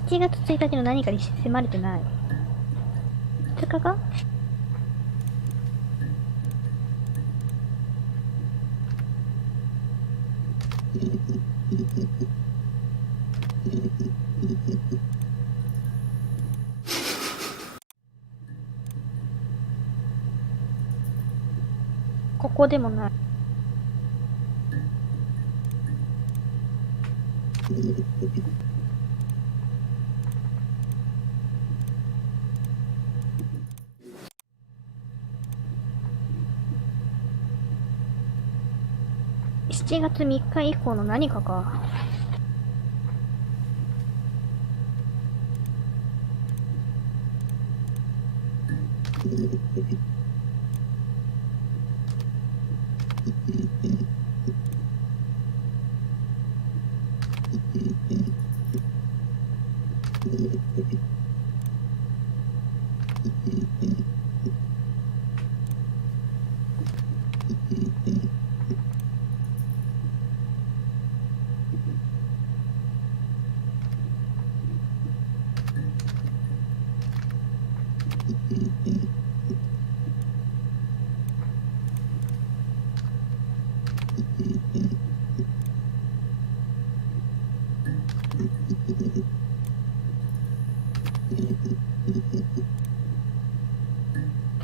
?7 月1日の何かに迫れてない。2日か？ここでもない。7月3日以降の何かか。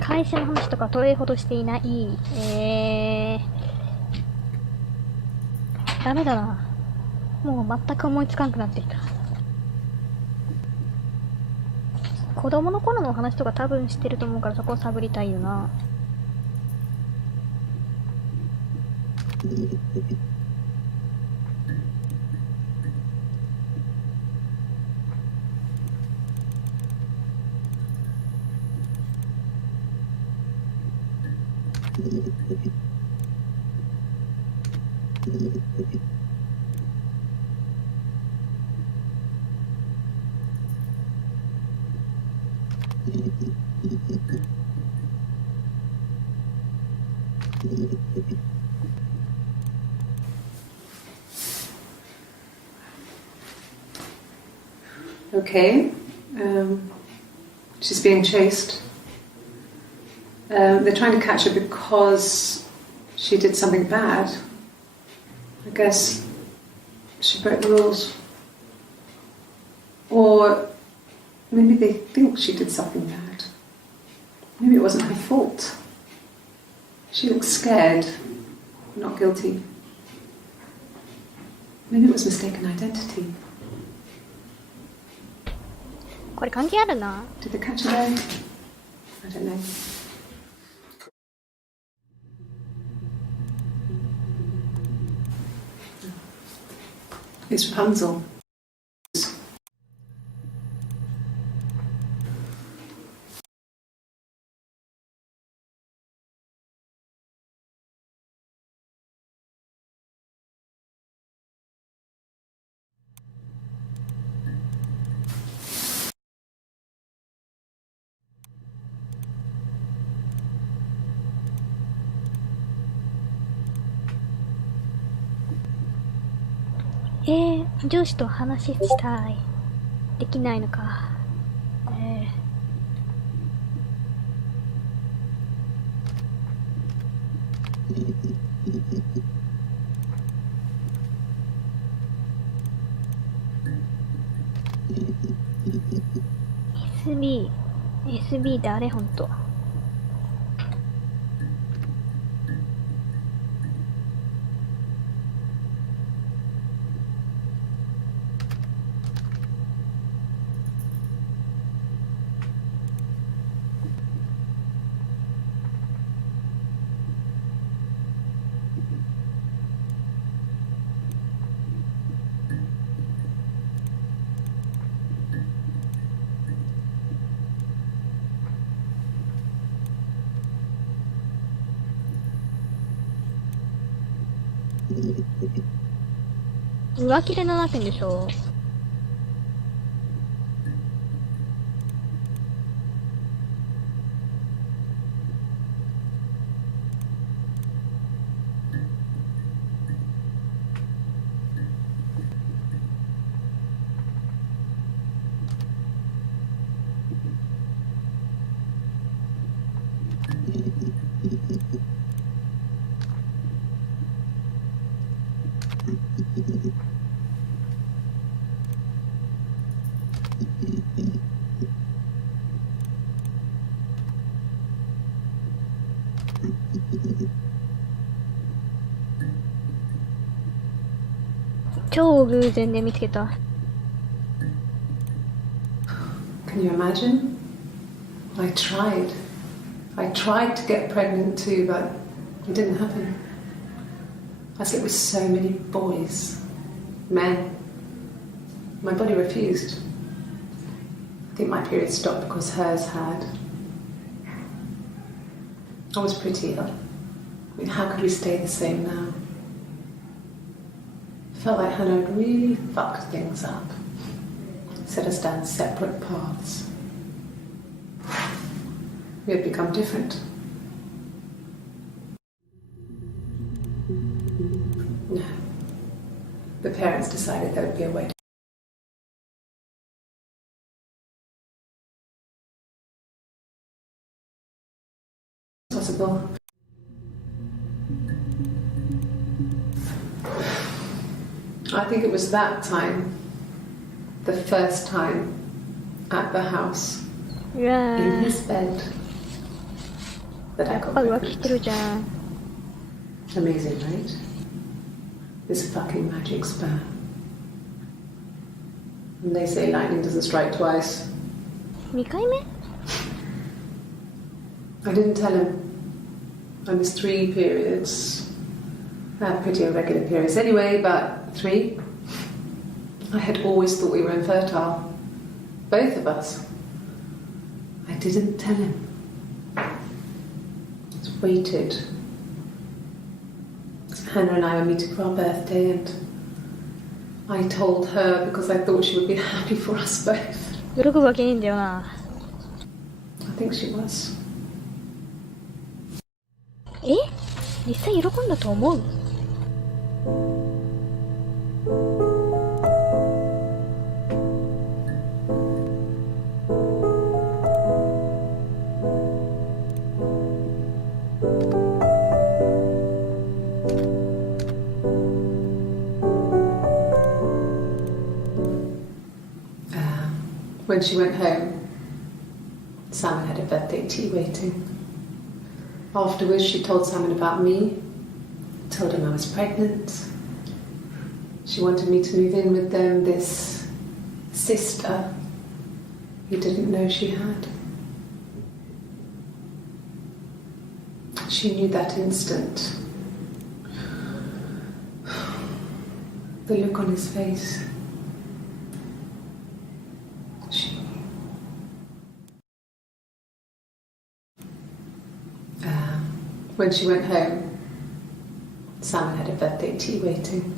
会社の話とかどれほどしていない。ダメだな。もう全く思いつかなくなってきた。子供の頃の話とか多分知ってると思うからそこを探りたいよな。Okay, she's being chased. They're trying to catch her because she did something bad. I guess she broke the rules. Or maybe they think she did something bad. Maybe it wasn't her fault. She looks scared, not guilty. Maybe it was mistaken identity. これ関係あるな。 Did they catch her there? I don't know. It's Rapunzel.上司と話したい。できないのか。SB 誰ほんと。浮気で7件でしょ。超偶然で見つけた。Can you imagine? I tried to get pregnant too, but it didn't happen. I slept with so many boys, men. My body refused. I think my period stopped because hers had. I was pretty ill. I mean, how could we stay the same now? Felt like Hannah had really fucked things up. Set us down separate paths. We had become different. No. The parents decided there would be a way. Possible. I think it was that time, the first time at the house, うわ in ー his bed, that や I っ got ぱ浮気して pregnant. るじゃん。 Amazing, right? This fucking magic sperm. And they say lightning doesn't strike twice. 2回目 I didn't tell him. I missed 3 periods. I had pretty irregular periods anyway, but 3. I had always thought we were infertile. Both of us. I didn't tell him. Just waited. Hannah and I were meeting for our birthday, and I told her because I thought she would be happy for us both. 喜ぶわけねえんだよな。 I think she was. え実際喜んだと思う？When she went home, Simon had a birthday tea waiting. Afterwards, she told Simon about me, told him I was pregnant. She wanted me to move in with them, this sister he didn't know she had. She knew that instant. The look on his face. She knew. When she went home, Simon had a birthday tea waiting.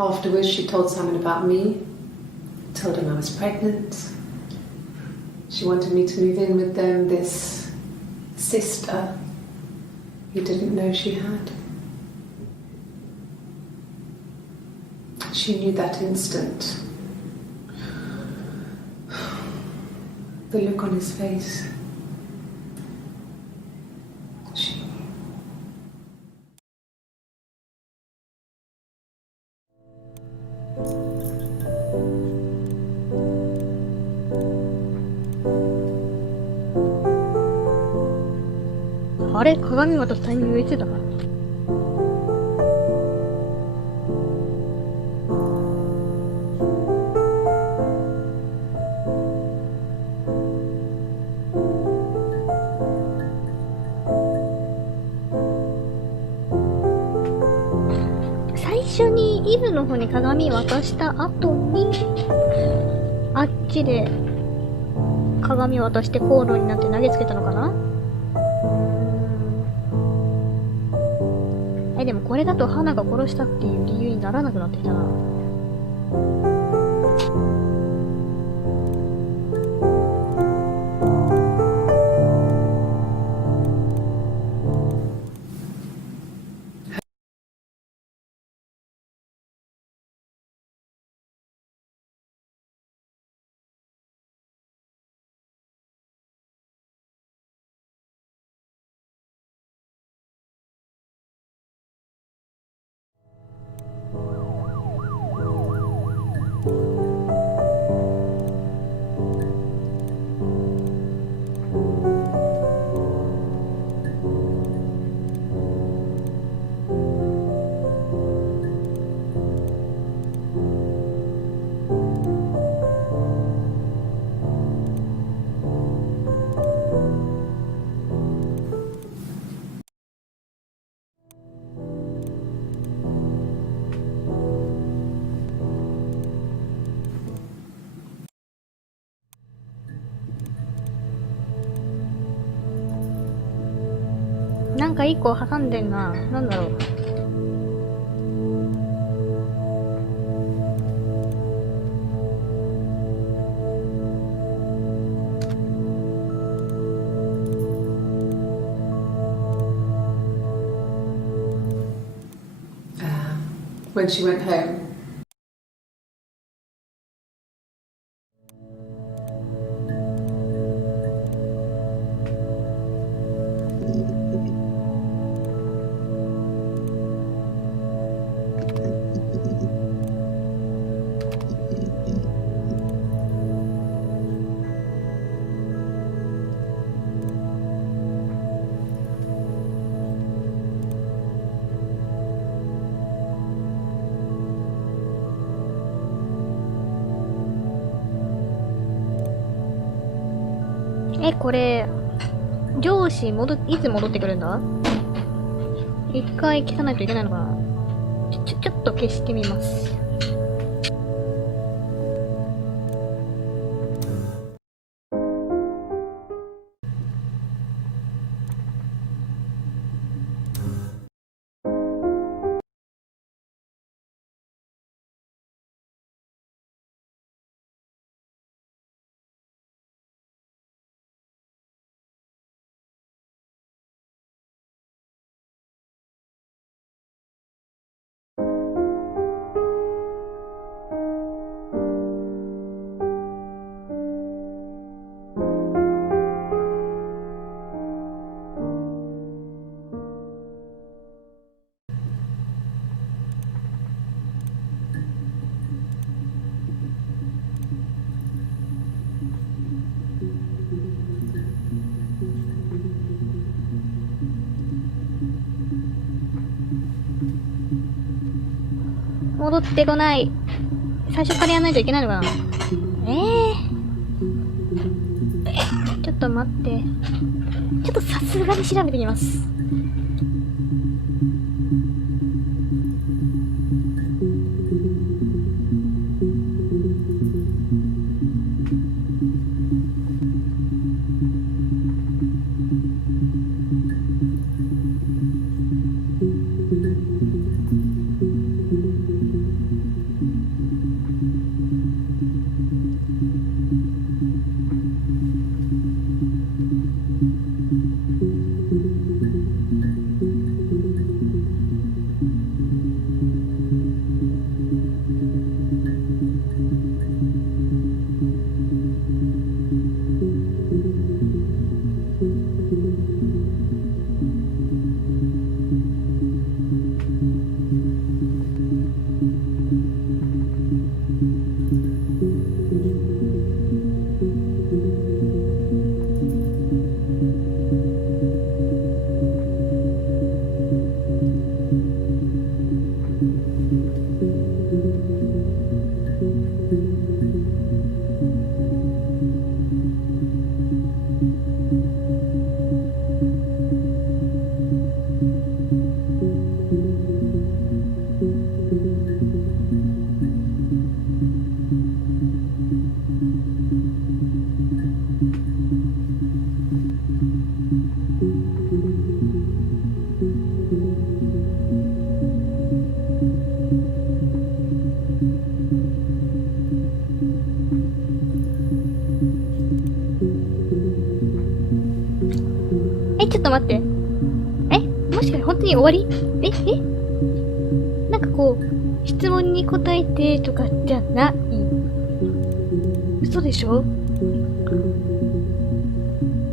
Afterwards, she told Simon about me, told him I was pregnant. She wanted me to move in with them, this sister he didn't know she had. She knew that instant. The look on his face. She knew.あれ鏡渡すタイミングいつだ？最初にイブの方に鏡渡した後にあっちで鏡渡して口論になって投げつけたのかな？でもこれだと花が殺したっていう理由にならなくなってきたな。なんか一個挟んでんな。なんだろう。When she went home, これ、上司いつ戻ってくるんだ？一回消さないといけないのかな？ちょっと消してみます。戻ってこない。最初からやらないといけないのかな？ちょっと待って。ちょっとさすがに調べてきます。ちょっと待って。もしかして本当に終わり？なんかこう、質問に答えてとかじゃない。嘘でしょ？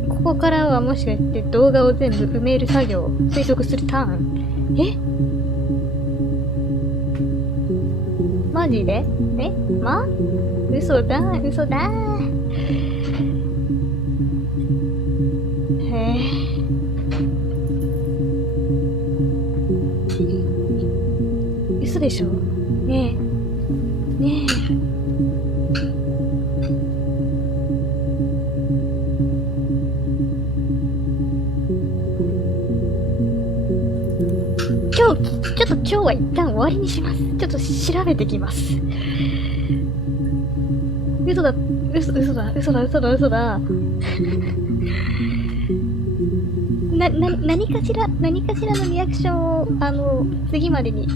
ここからはもしかして動画を全部埋める作業、推測するターン。マジで？嘘だ。嘘でしょ？ねえ。今日は一旦終わりにします。ちょっと調べてきます。嘘だ。何かしらのリアクションを、次までに。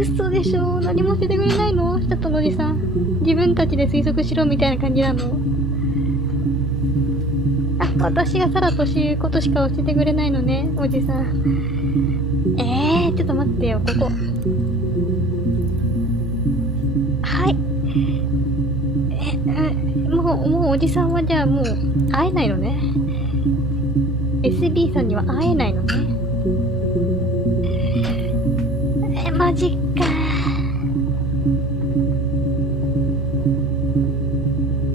嘘でしょ？何もしててくれないの？ちょっとのじさん。自分たちで推測しろみたいな感じなの？私がサラということしか教えてくれないのね、おじさん。ちょっと待ってよ、ここ。はい。もうおじさんはじゃあもう会えないのね。SB さんには会えないのね。マジか。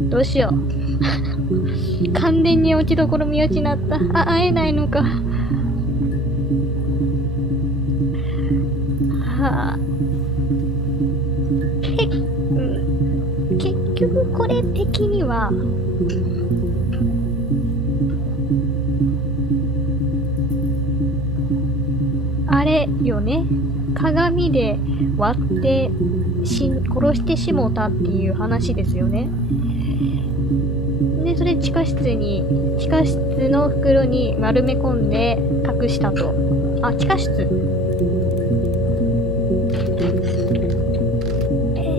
どうしよう。完全に落ちどころ見失った。会えないのか。結局これ的にはあれよね、鏡で割って殺してしもたっていう話ですよね。でそれ地下室の袋に丸め込んで隠したと。あ、地下室。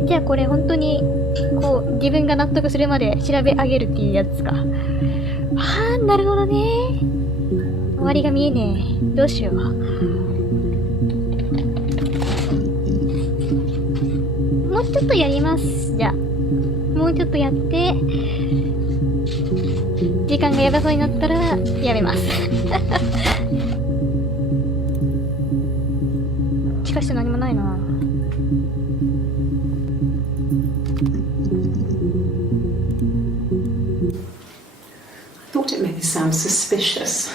じゃあこれ本当にこう自分が納得するまで調べ上げるっていうやつか。あー、なるほどね。終わりが見えねえ。どうしよう。もうちょっとやります。じゃあもうちょっとやって時間がやばそうになったらやめます地下室何もないな。I thought it made me sound suspicious.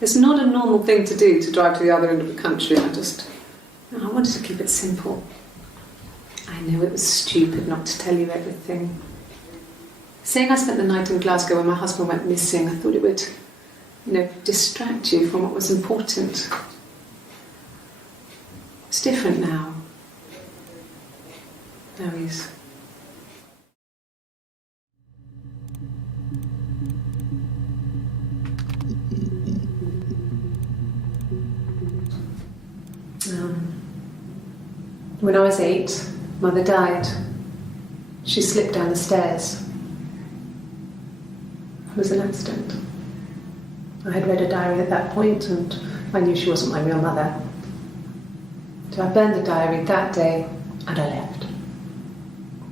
It's not a normal thing to do, to drive to the other end of the country. I wanted to keep it simple. I know it was stupid not to tell you everything. Saying I spent the night in Glasgow when my husband went missing, I thought it would, distract you from what was important. It's different now. Now he's... When I was 8, Mother died. She slipped down the stairs. It was an accident. I had read a diary at that point, and I knew she wasn't my real mother. So I burned the diary that day, and I left.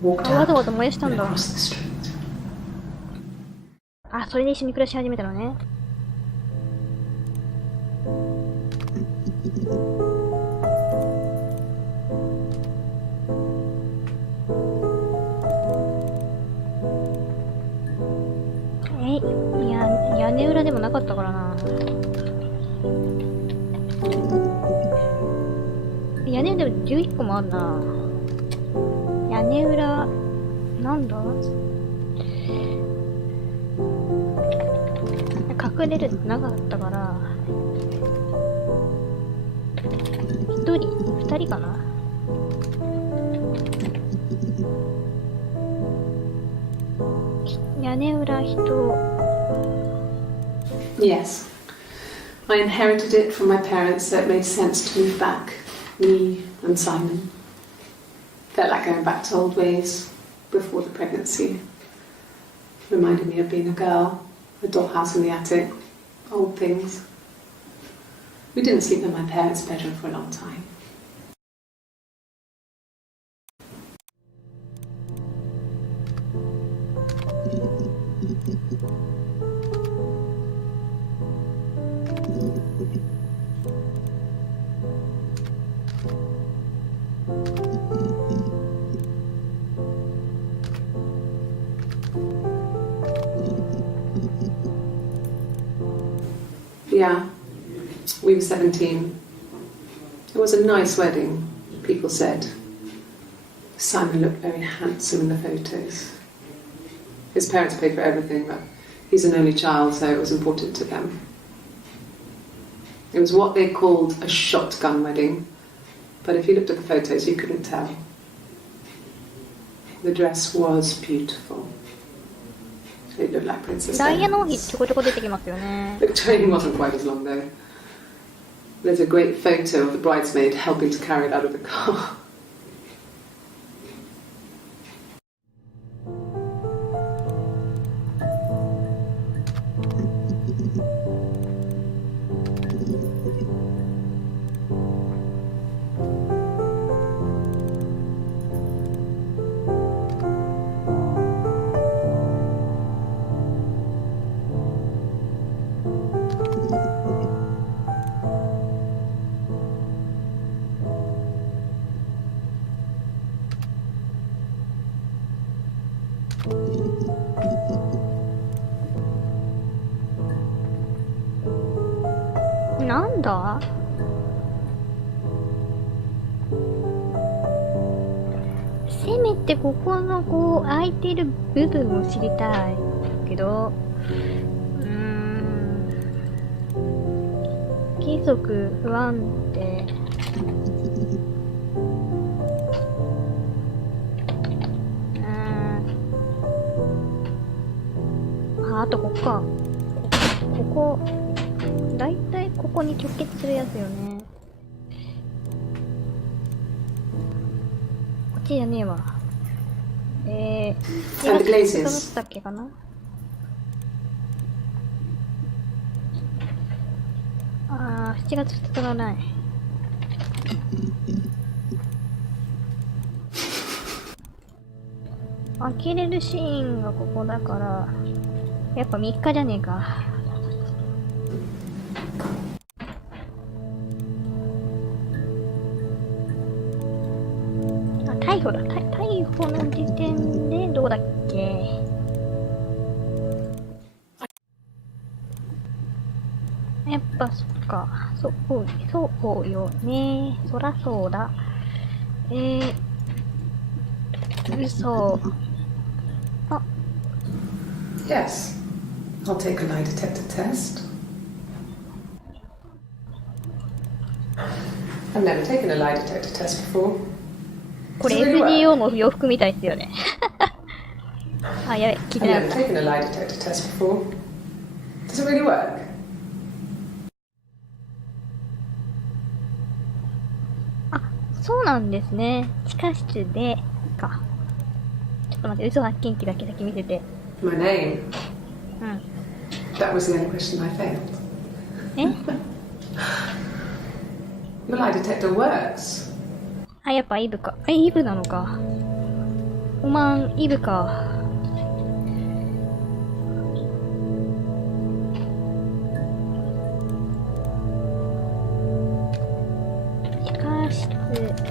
Walked out and across the street. あ、それで一緒に暮らし始めたのね。屋根裏でもなかったからな。屋根裏でも11個もあるな。屋根裏、なんだ？隠れるってなかったから、1人、2人かな。屋根裏人。Yes. I inherited it from my parents, so it made sense to move back. Me and Simon. Felt like going back to old ways before the pregnancy. Reminded me of being a girl, a dollhouse in the attic, old things. We didn't sleep in my parents' bedroom for a long time. Yeah, we were 17. It was a nice wedding, people said. Simon looked very handsome in the photos. His parents paid for everything, but he's an only child, so it was important to them. It was what they called a shotgun wedding, but if you looked at the photos, you couldn't tell. The dress was beautiful. It looked like Princess Diana's. The train wasn't quite as long though. There's a great photo of the bridesmaid helping to carry it out of the car.なんだ？せめで、ここのこう、空いてる部分を知りたいけど、規則不安定。あとここか。ここ、だいたいここに直結するやつよね。こっちじゃねえわ。7月だったっけかな。7月2日がない。開けれるシーンがここだから、やっぱ3日じゃねえか。逮捕だ。逮捕の時点でどうだっけ。やっぱそっか。そうよね。そらそうだ。嘘。Yes. I'll take a lie detector test. I've never taken a lie detector test before. これ SGO の洋服みたいですよね。あ、やべ、聞いてなかった。I've never taken a lie detector test before. Does it really work? あ、そうなんですね。地下室で、か。ちょっと待って、嘘発見器だけ見せて。My name? うん。That was the only question I failed. え Your lie detector works. あ、やっぱイブか。イブなのか。おまん、イブか。地下室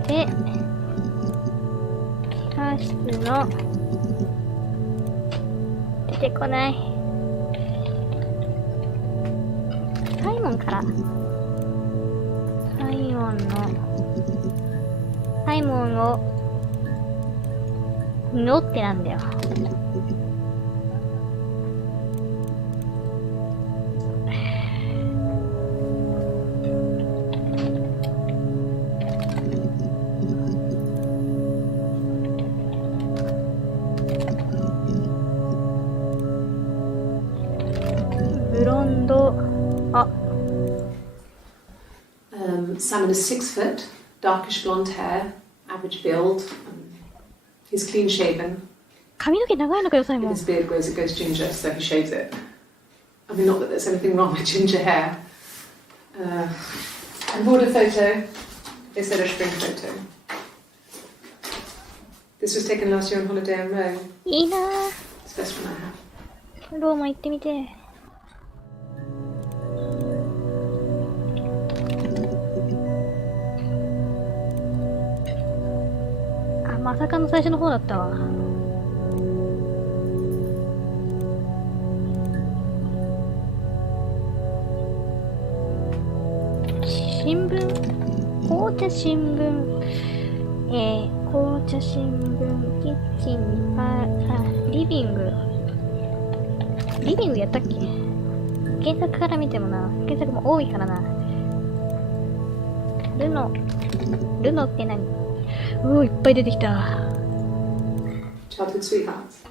で、地下室の、出てこない。サイモンから。サイモンを、のってなんだよ。ブロンド、あ。Salmon is 6 foot, darkish blonde hair, average build. He's clean shaven. 髪の毛長いのかよ、サイモン。 His beard grows, it goes ginger, so he shaves it. I mean, not that there's anything wrong with ginger hair. And border photo, they said a spring photo. This was taken last year on holiday in Rome. いいなぁ。 It's the best one I have. ローマ行ってみて。あ、まさかの最初の方だったわ。新聞、紅茶新聞、紅茶新聞、キッチン、リビング。リビングやったっけ？検索から見てもな、検索も多いからな。ルノって何？うお、いっぱい出てきた。Childhood sweethearts.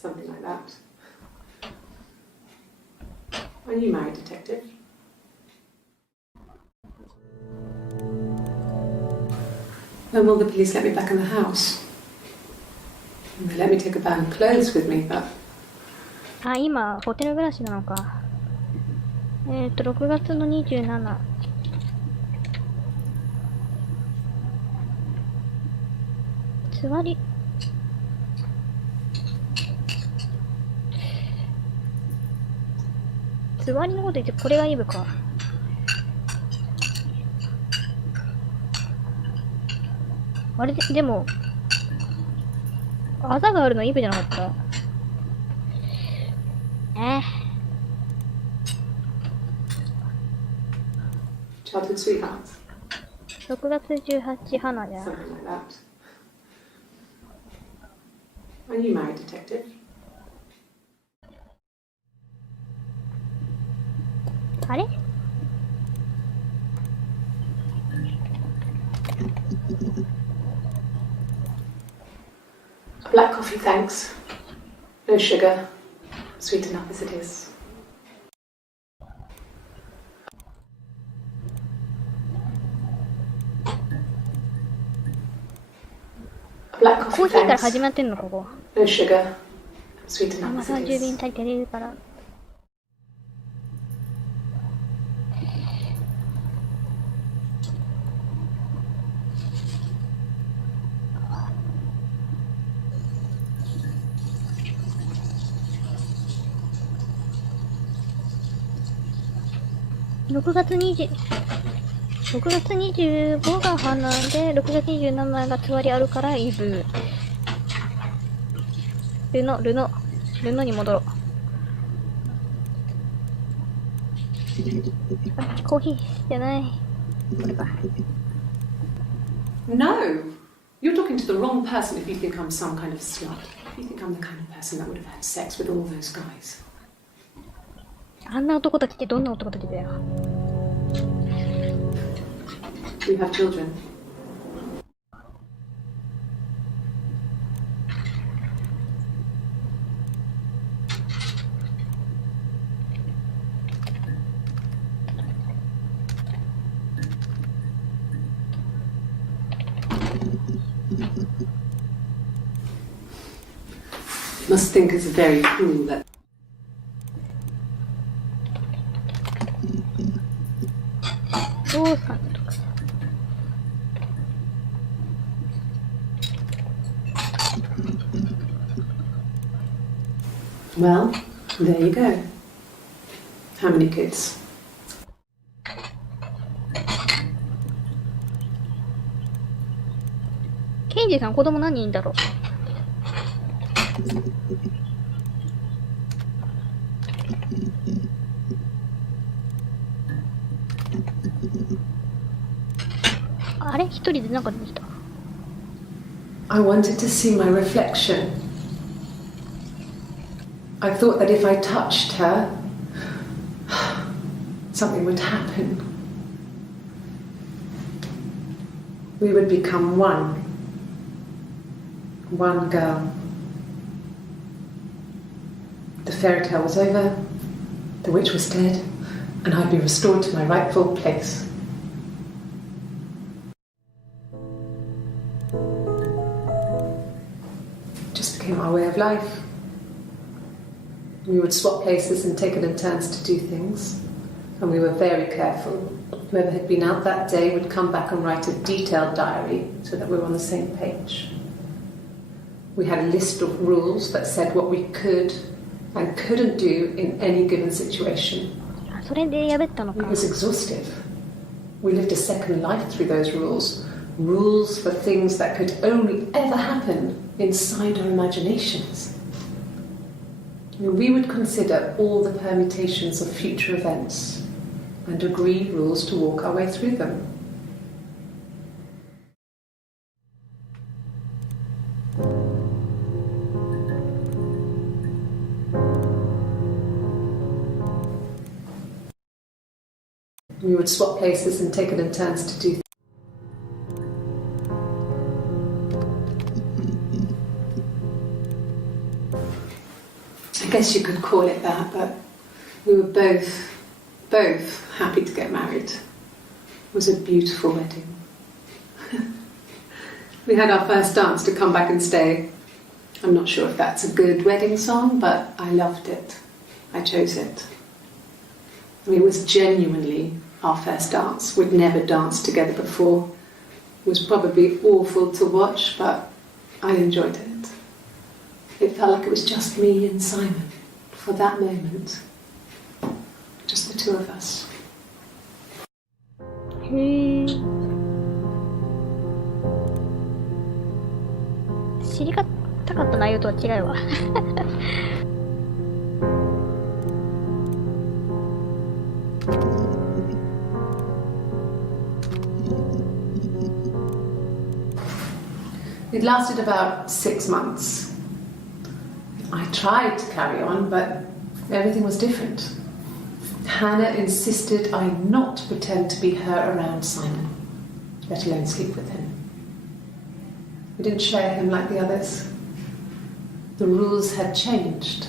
Something like that. Are you married, detective? When will the police let me back in the house? They let me take a bag of clothes with me, but... あ、今、ホテル暮らしなのか。6月の27。座り。座りのこと言って、これがイブか。あれでも、あざがあるのイブじゃなかった？Childhood sweethearts. 6月18花じゃん。Something like that. Are you married, detective? あれ Black coffee, thanks. No sugar. Sweet enough as it is. Black コ coffee, ーヒーから thanks. 始まってんのここ。 No sugar. Sweet あ、 enough まあ as it 30 is. 便足りてるから。6月25が花で、6月27がつわりあるからイブ。ルノに戻ろう。あ、コーヒーじゃない。これか。No! You're talking to the wrong person if you think I'm some kind of slut. You think I'm the kind of person that would have had sex with all those guys. あんな男たちってどんな男たちだよ。We have children. Must think it's very cool that. お父さんとか。Well, there you go. How many kids? ケンジさん子供何人だろう。あれ一人でなんか出てきた。I wanted to see my reflection. I thought that if I touched her, something would happen. We would become one. One girl. The fairy tale was over, the witch was dead, and I'd be restored to my rightful place. It just became our way of life. We would swap places and take it in turns to do things, and we were very careful. Whoever had been out that day would come back and write a detailed diary so that we were on the same page. We had a list of rules that said what we could and couldn't do in any given situation. それでやべったの It か。 was exhaustive. We lived a second life through those rules. Rules for things that could only ever happen inside our imaginations. We would consider all the permutations of future events and agree rules to walk our way through them. We would swap places and take it in turns to do. I guess you could call it that, but we were both happy to get married. It was a beautiful wedding. We had our first dance to Come Back and Stay. I'm not sure if that's a good wedding song, but I loved it. I chose it. I mean, it was genuinely our first dance. We'd never danced together before. It was probably awful to watch, but I enjoyed it. It felt like it was just me and Simon for that moment. Just the two of us. へえ。知りたかった内容とは違うわ。It lasted about 6 months. I tried to carry on, but everything was different. Hannah insisted I not pretend to be her around Simon, let alone sleep with him. We didn't share him like the others. The rules had changed.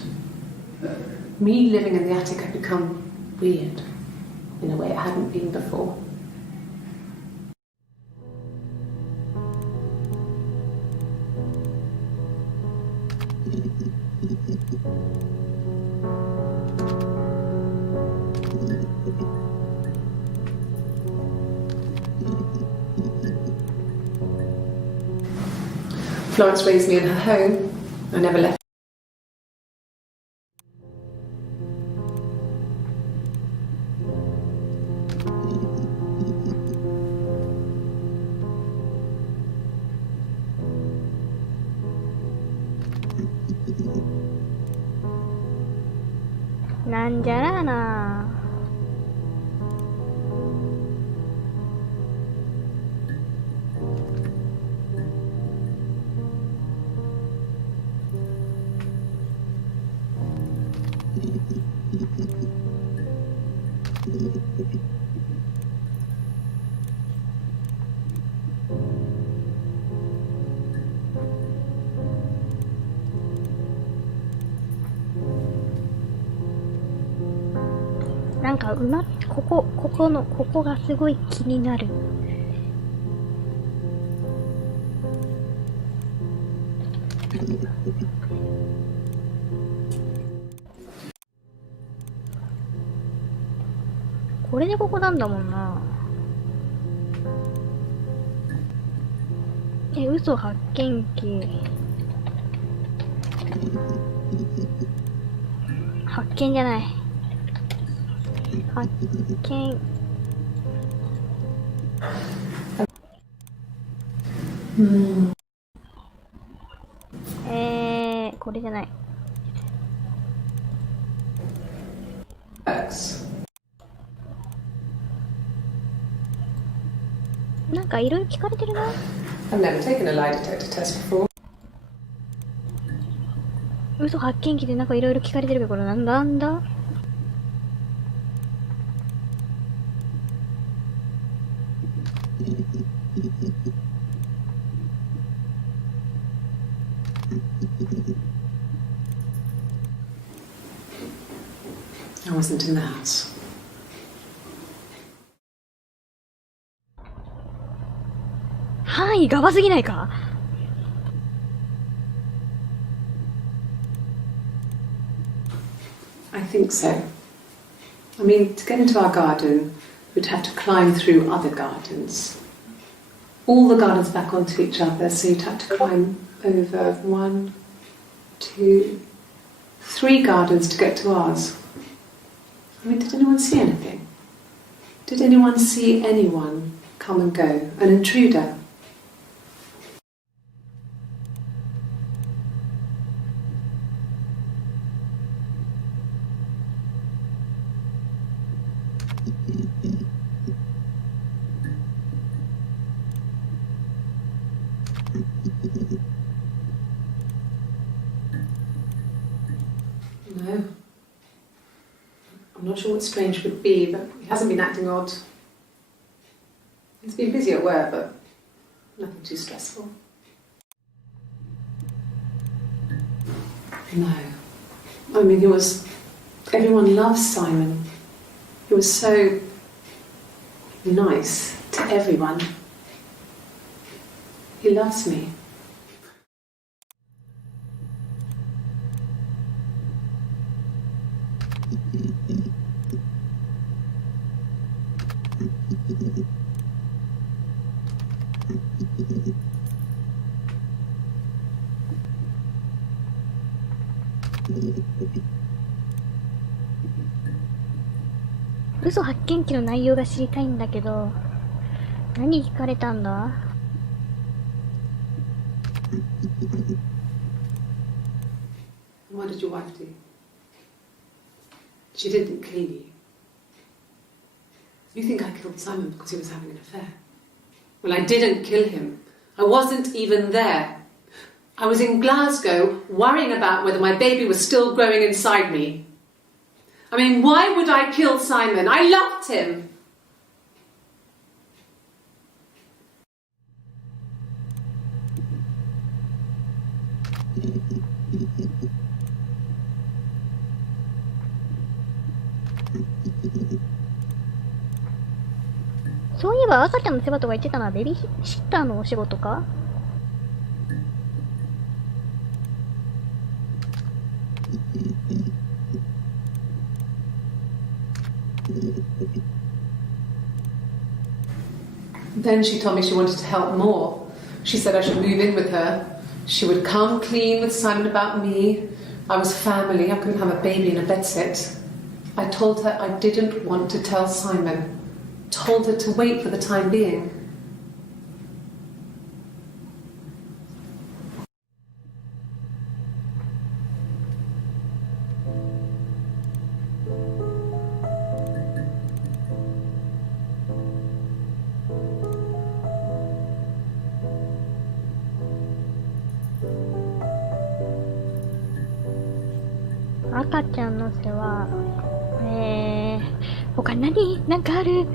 Me living in the attic had become weird in a way it hadn't been before. Florence raised me in her home. I never left. Nan jara na.なんかここがすごい気になる。これでここなんだもんな。嘘発見器。発見じゃない。発見。これじゃない。なんかいろいろ聞かれてるな。I've never taken a lie detector test before. 嘘発見器でなんかいろいろ聞かれてるけど、これなんだI wasn't in the house. 範囲がばすぎないか。I think so. I mean, to get into our garden, we'd have to climb through other gardens. All the gardens back onto each other, so you'd have to climb over 1, 2, 3 gardens to get to ours. I mean, did anyone see anything? Did anyone see anyone come and go? An intruder? No. I'm not sure what Strange would be, but he hasn't been acting odd. He's been busy at work, but nothing too stressful. No. I mean, everyone loves Simon. He was so nice to everyone. He loves me.「嘘発見器の内容が知りたいんだけど、何聞かれたんだ？」What did your wife do? She didn't kill you. You think I killed Simon because he was having an affair? Well, I didn't kill him. I wasn't even there. I was in Glasgow worrying about whether my baby was still growing inside me. I mean, why would I kill Simon? I loved him. So そういえば赤ちゃんの世話とか言ってたのはベビーシッターのお仕事か？ Then she told me she wanted to help more. She said I should move in with her. She would come clean with Simon about me. I was family. I couldn't have a baby in a bedsit. I told her I didn't want to tell Simon. Told her to wait for the time being.「赤ちゃんの世話」他になんかある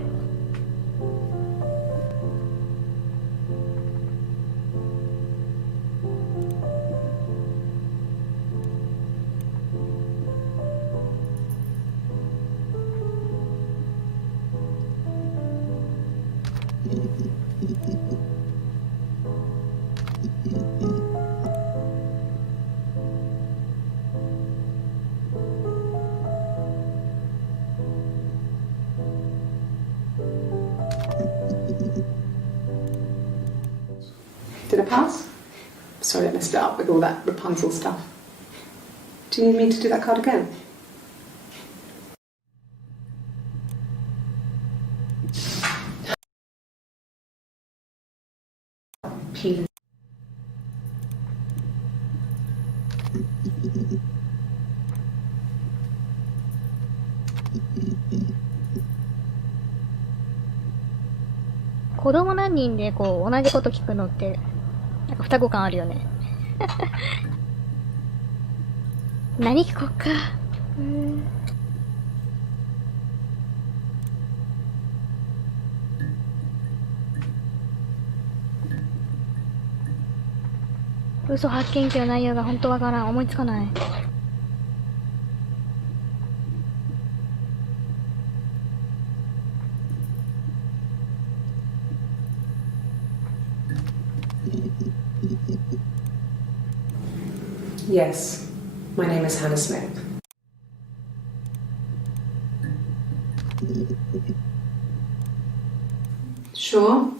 ？Did I pass? Sorry, I messed it up with all that Rapunzel stuff. Do you need me to do that card again? Please.「子供何人でこう同じこと聞くのってなんか双子感あるよね。何聞こっか。嘘発見器の内容が本当わからん。思いつかない。Yes, my name is Hannah Smith. Sure,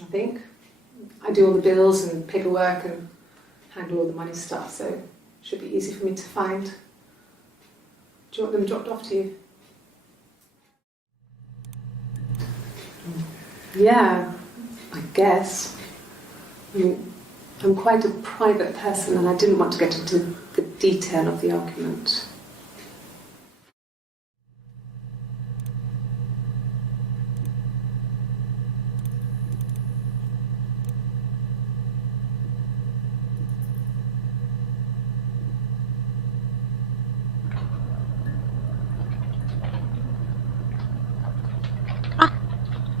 I think. I do all the bills and paperwork and handle all the money stuff, so it should be easy for me to find. Do you want them dropped off to you? Yeah, I guess. I mean, I'm quite a private person and I didn't want to get into the detail of the argument. Ah,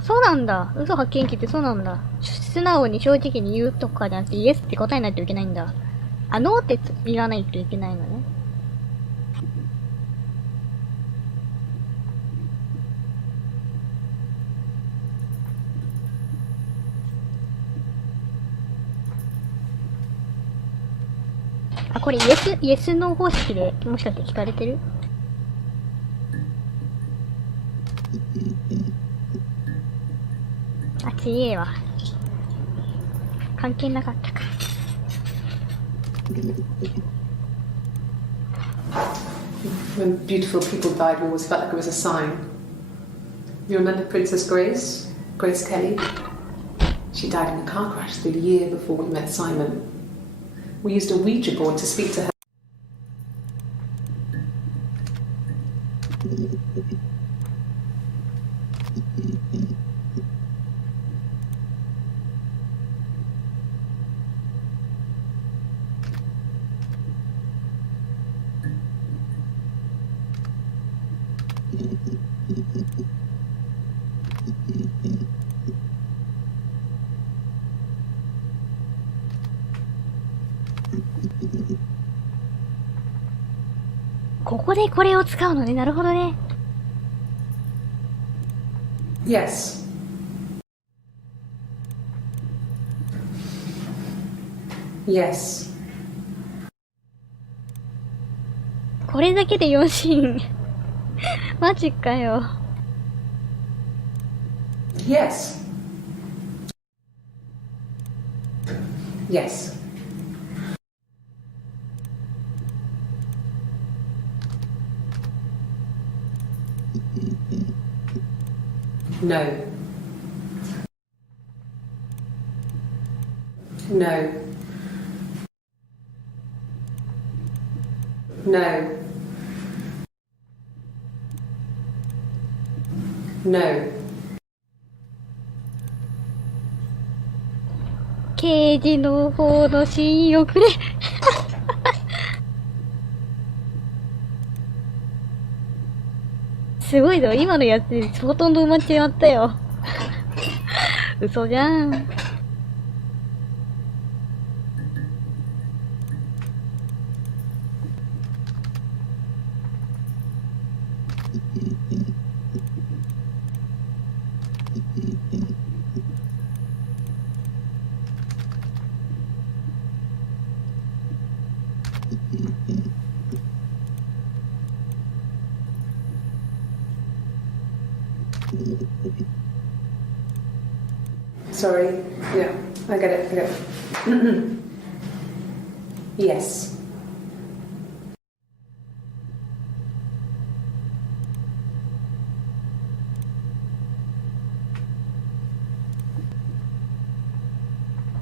そうなんだ。嘘発見器ってそうなんだ。素直に正直に言うとかじゃなくてイエスって答えないといけないんだ。あ、ノーって言わないといけないのね。あ、これイエスノー方式でもしかして聞かれてる？あ、ちげえわ。関係なかったか。When beautiful people died, we always felt like it was a sign. You remember Princess Grace? Grace Kelly? She died in a car crash the year before we met Simon. We used a Ouija board to speak to her. ここでこれを使うのね。なるほどね。Yes. Yes. これだけで4シーン。マジかよ。Yes. Yes. No. No. No. No. 刑事の方のシーンをくれ。すごいぞ。今のやつでほとんど埋まっちまったよ。嘘じゃん。Sorry. Yeah, I get it. I get it. Yes.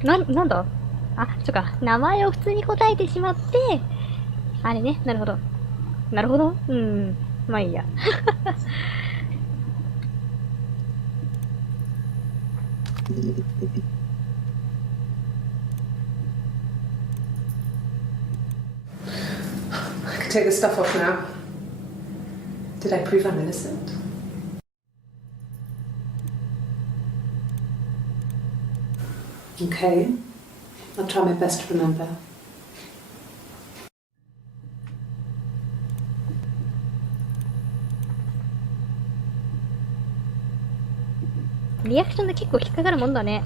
なんだあ、そっか。名前を普通に答えてしまって、あれね。なるほど。なるほど。うん。まあいいや。I can take the stuff off now. Did I prove I'm innocent? Okay. I'll try my best to remember. リアクションで結構引っかかるもんだね。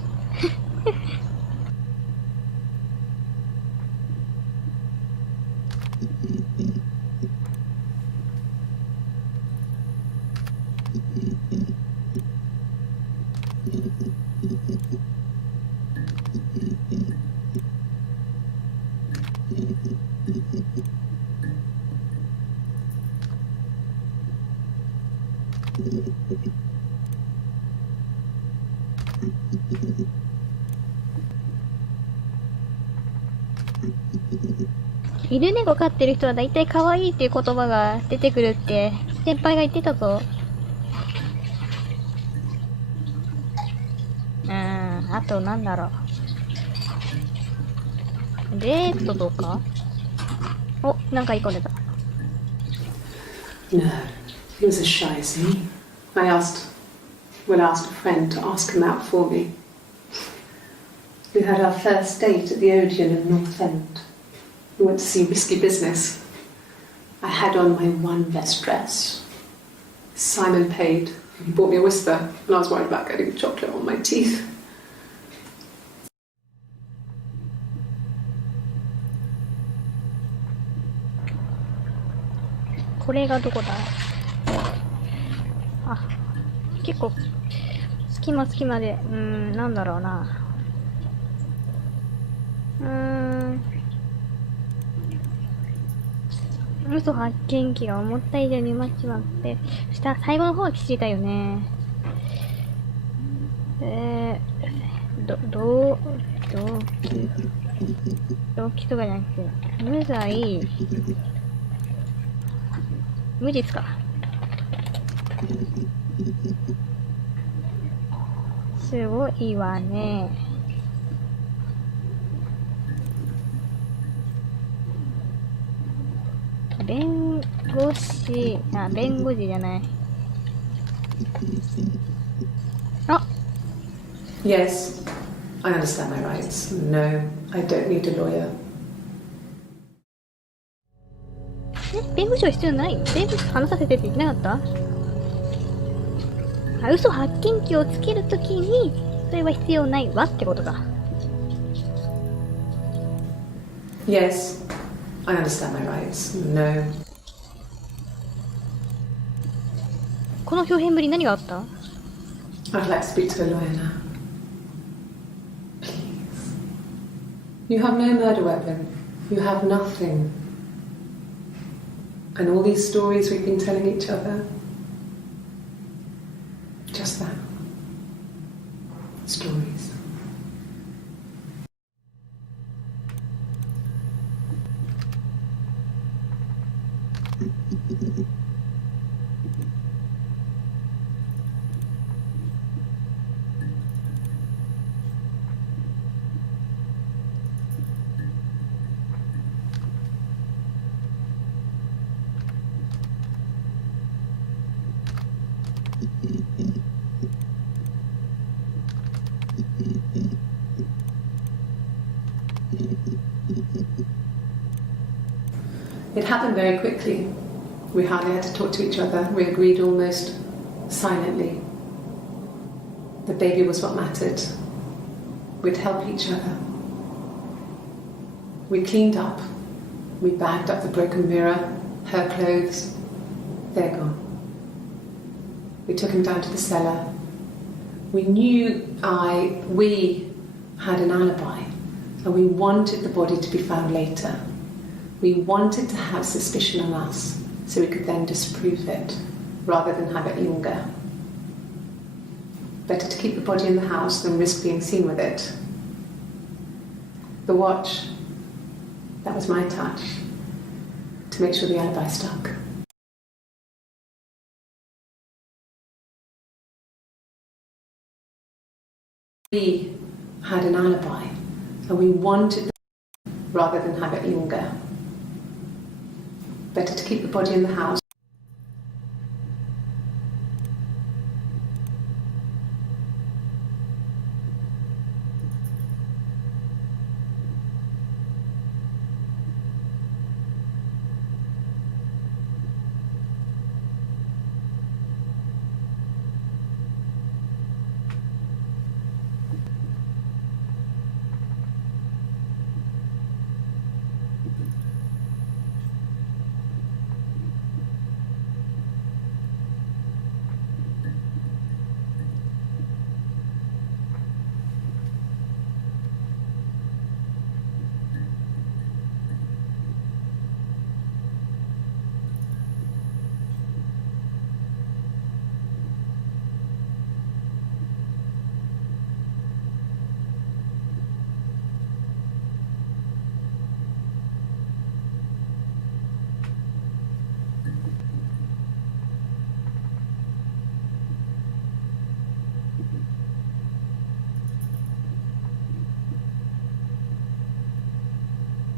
犬猫飼ってる人は大体可愛いっていう言葉が出てくるって先輩が言ってたぞ。あとなんだろう。デートとかお、なんか言い込んでた。No, he was as shy as me. I asked a friend to ask him out for me. We had our first date at the Odeon in North End. We went to see Risky Business. I had on my one best dress. Simon paid. He bought me a whisper, and I was worried about getting chocolate on my teeth. これがどこだ。あ、結構隙間でなんだろうな。嘘発見器が思った以上に埋まっちまって、最後の方は知りたいよね。動機とかじゃなくて、無罪、無実か。すごいわね。弁護士、弁護士じゃない。あ、Yes, I understand my rights. No, I don't need a lawyer. 弁護士は必要ない？弁護士と話させてって言ってなかった？嘘発見器をつけるときに、それは必要ないわってことか。Yes, I understand my rights. No. この表現ぶり何があった？ I'd like to speak to a lawyer now. Please. You have no murder weapon. You have nothing. And all these stories we've been telling each other, just that. Stories. It happened very quickly. We hardly had to talk to each other. We agreed almost silently. The baby was what mattered. We'd help each other. We cleaned up. We bagged up the broken mirror, her clothes. They're gone. We took him down to the cellar. We knew we had an alibi, and we wanted the body to be found later. We wanted to have suspicion on us, so we could then disprove it, rather than have it linger. Better to keep the body in the house than risk being seen with it. The watch, that was my touch, to make sure the alibi stuck. We had an alibi, and we wanted rather than have it linger. Better to keep the body in the house.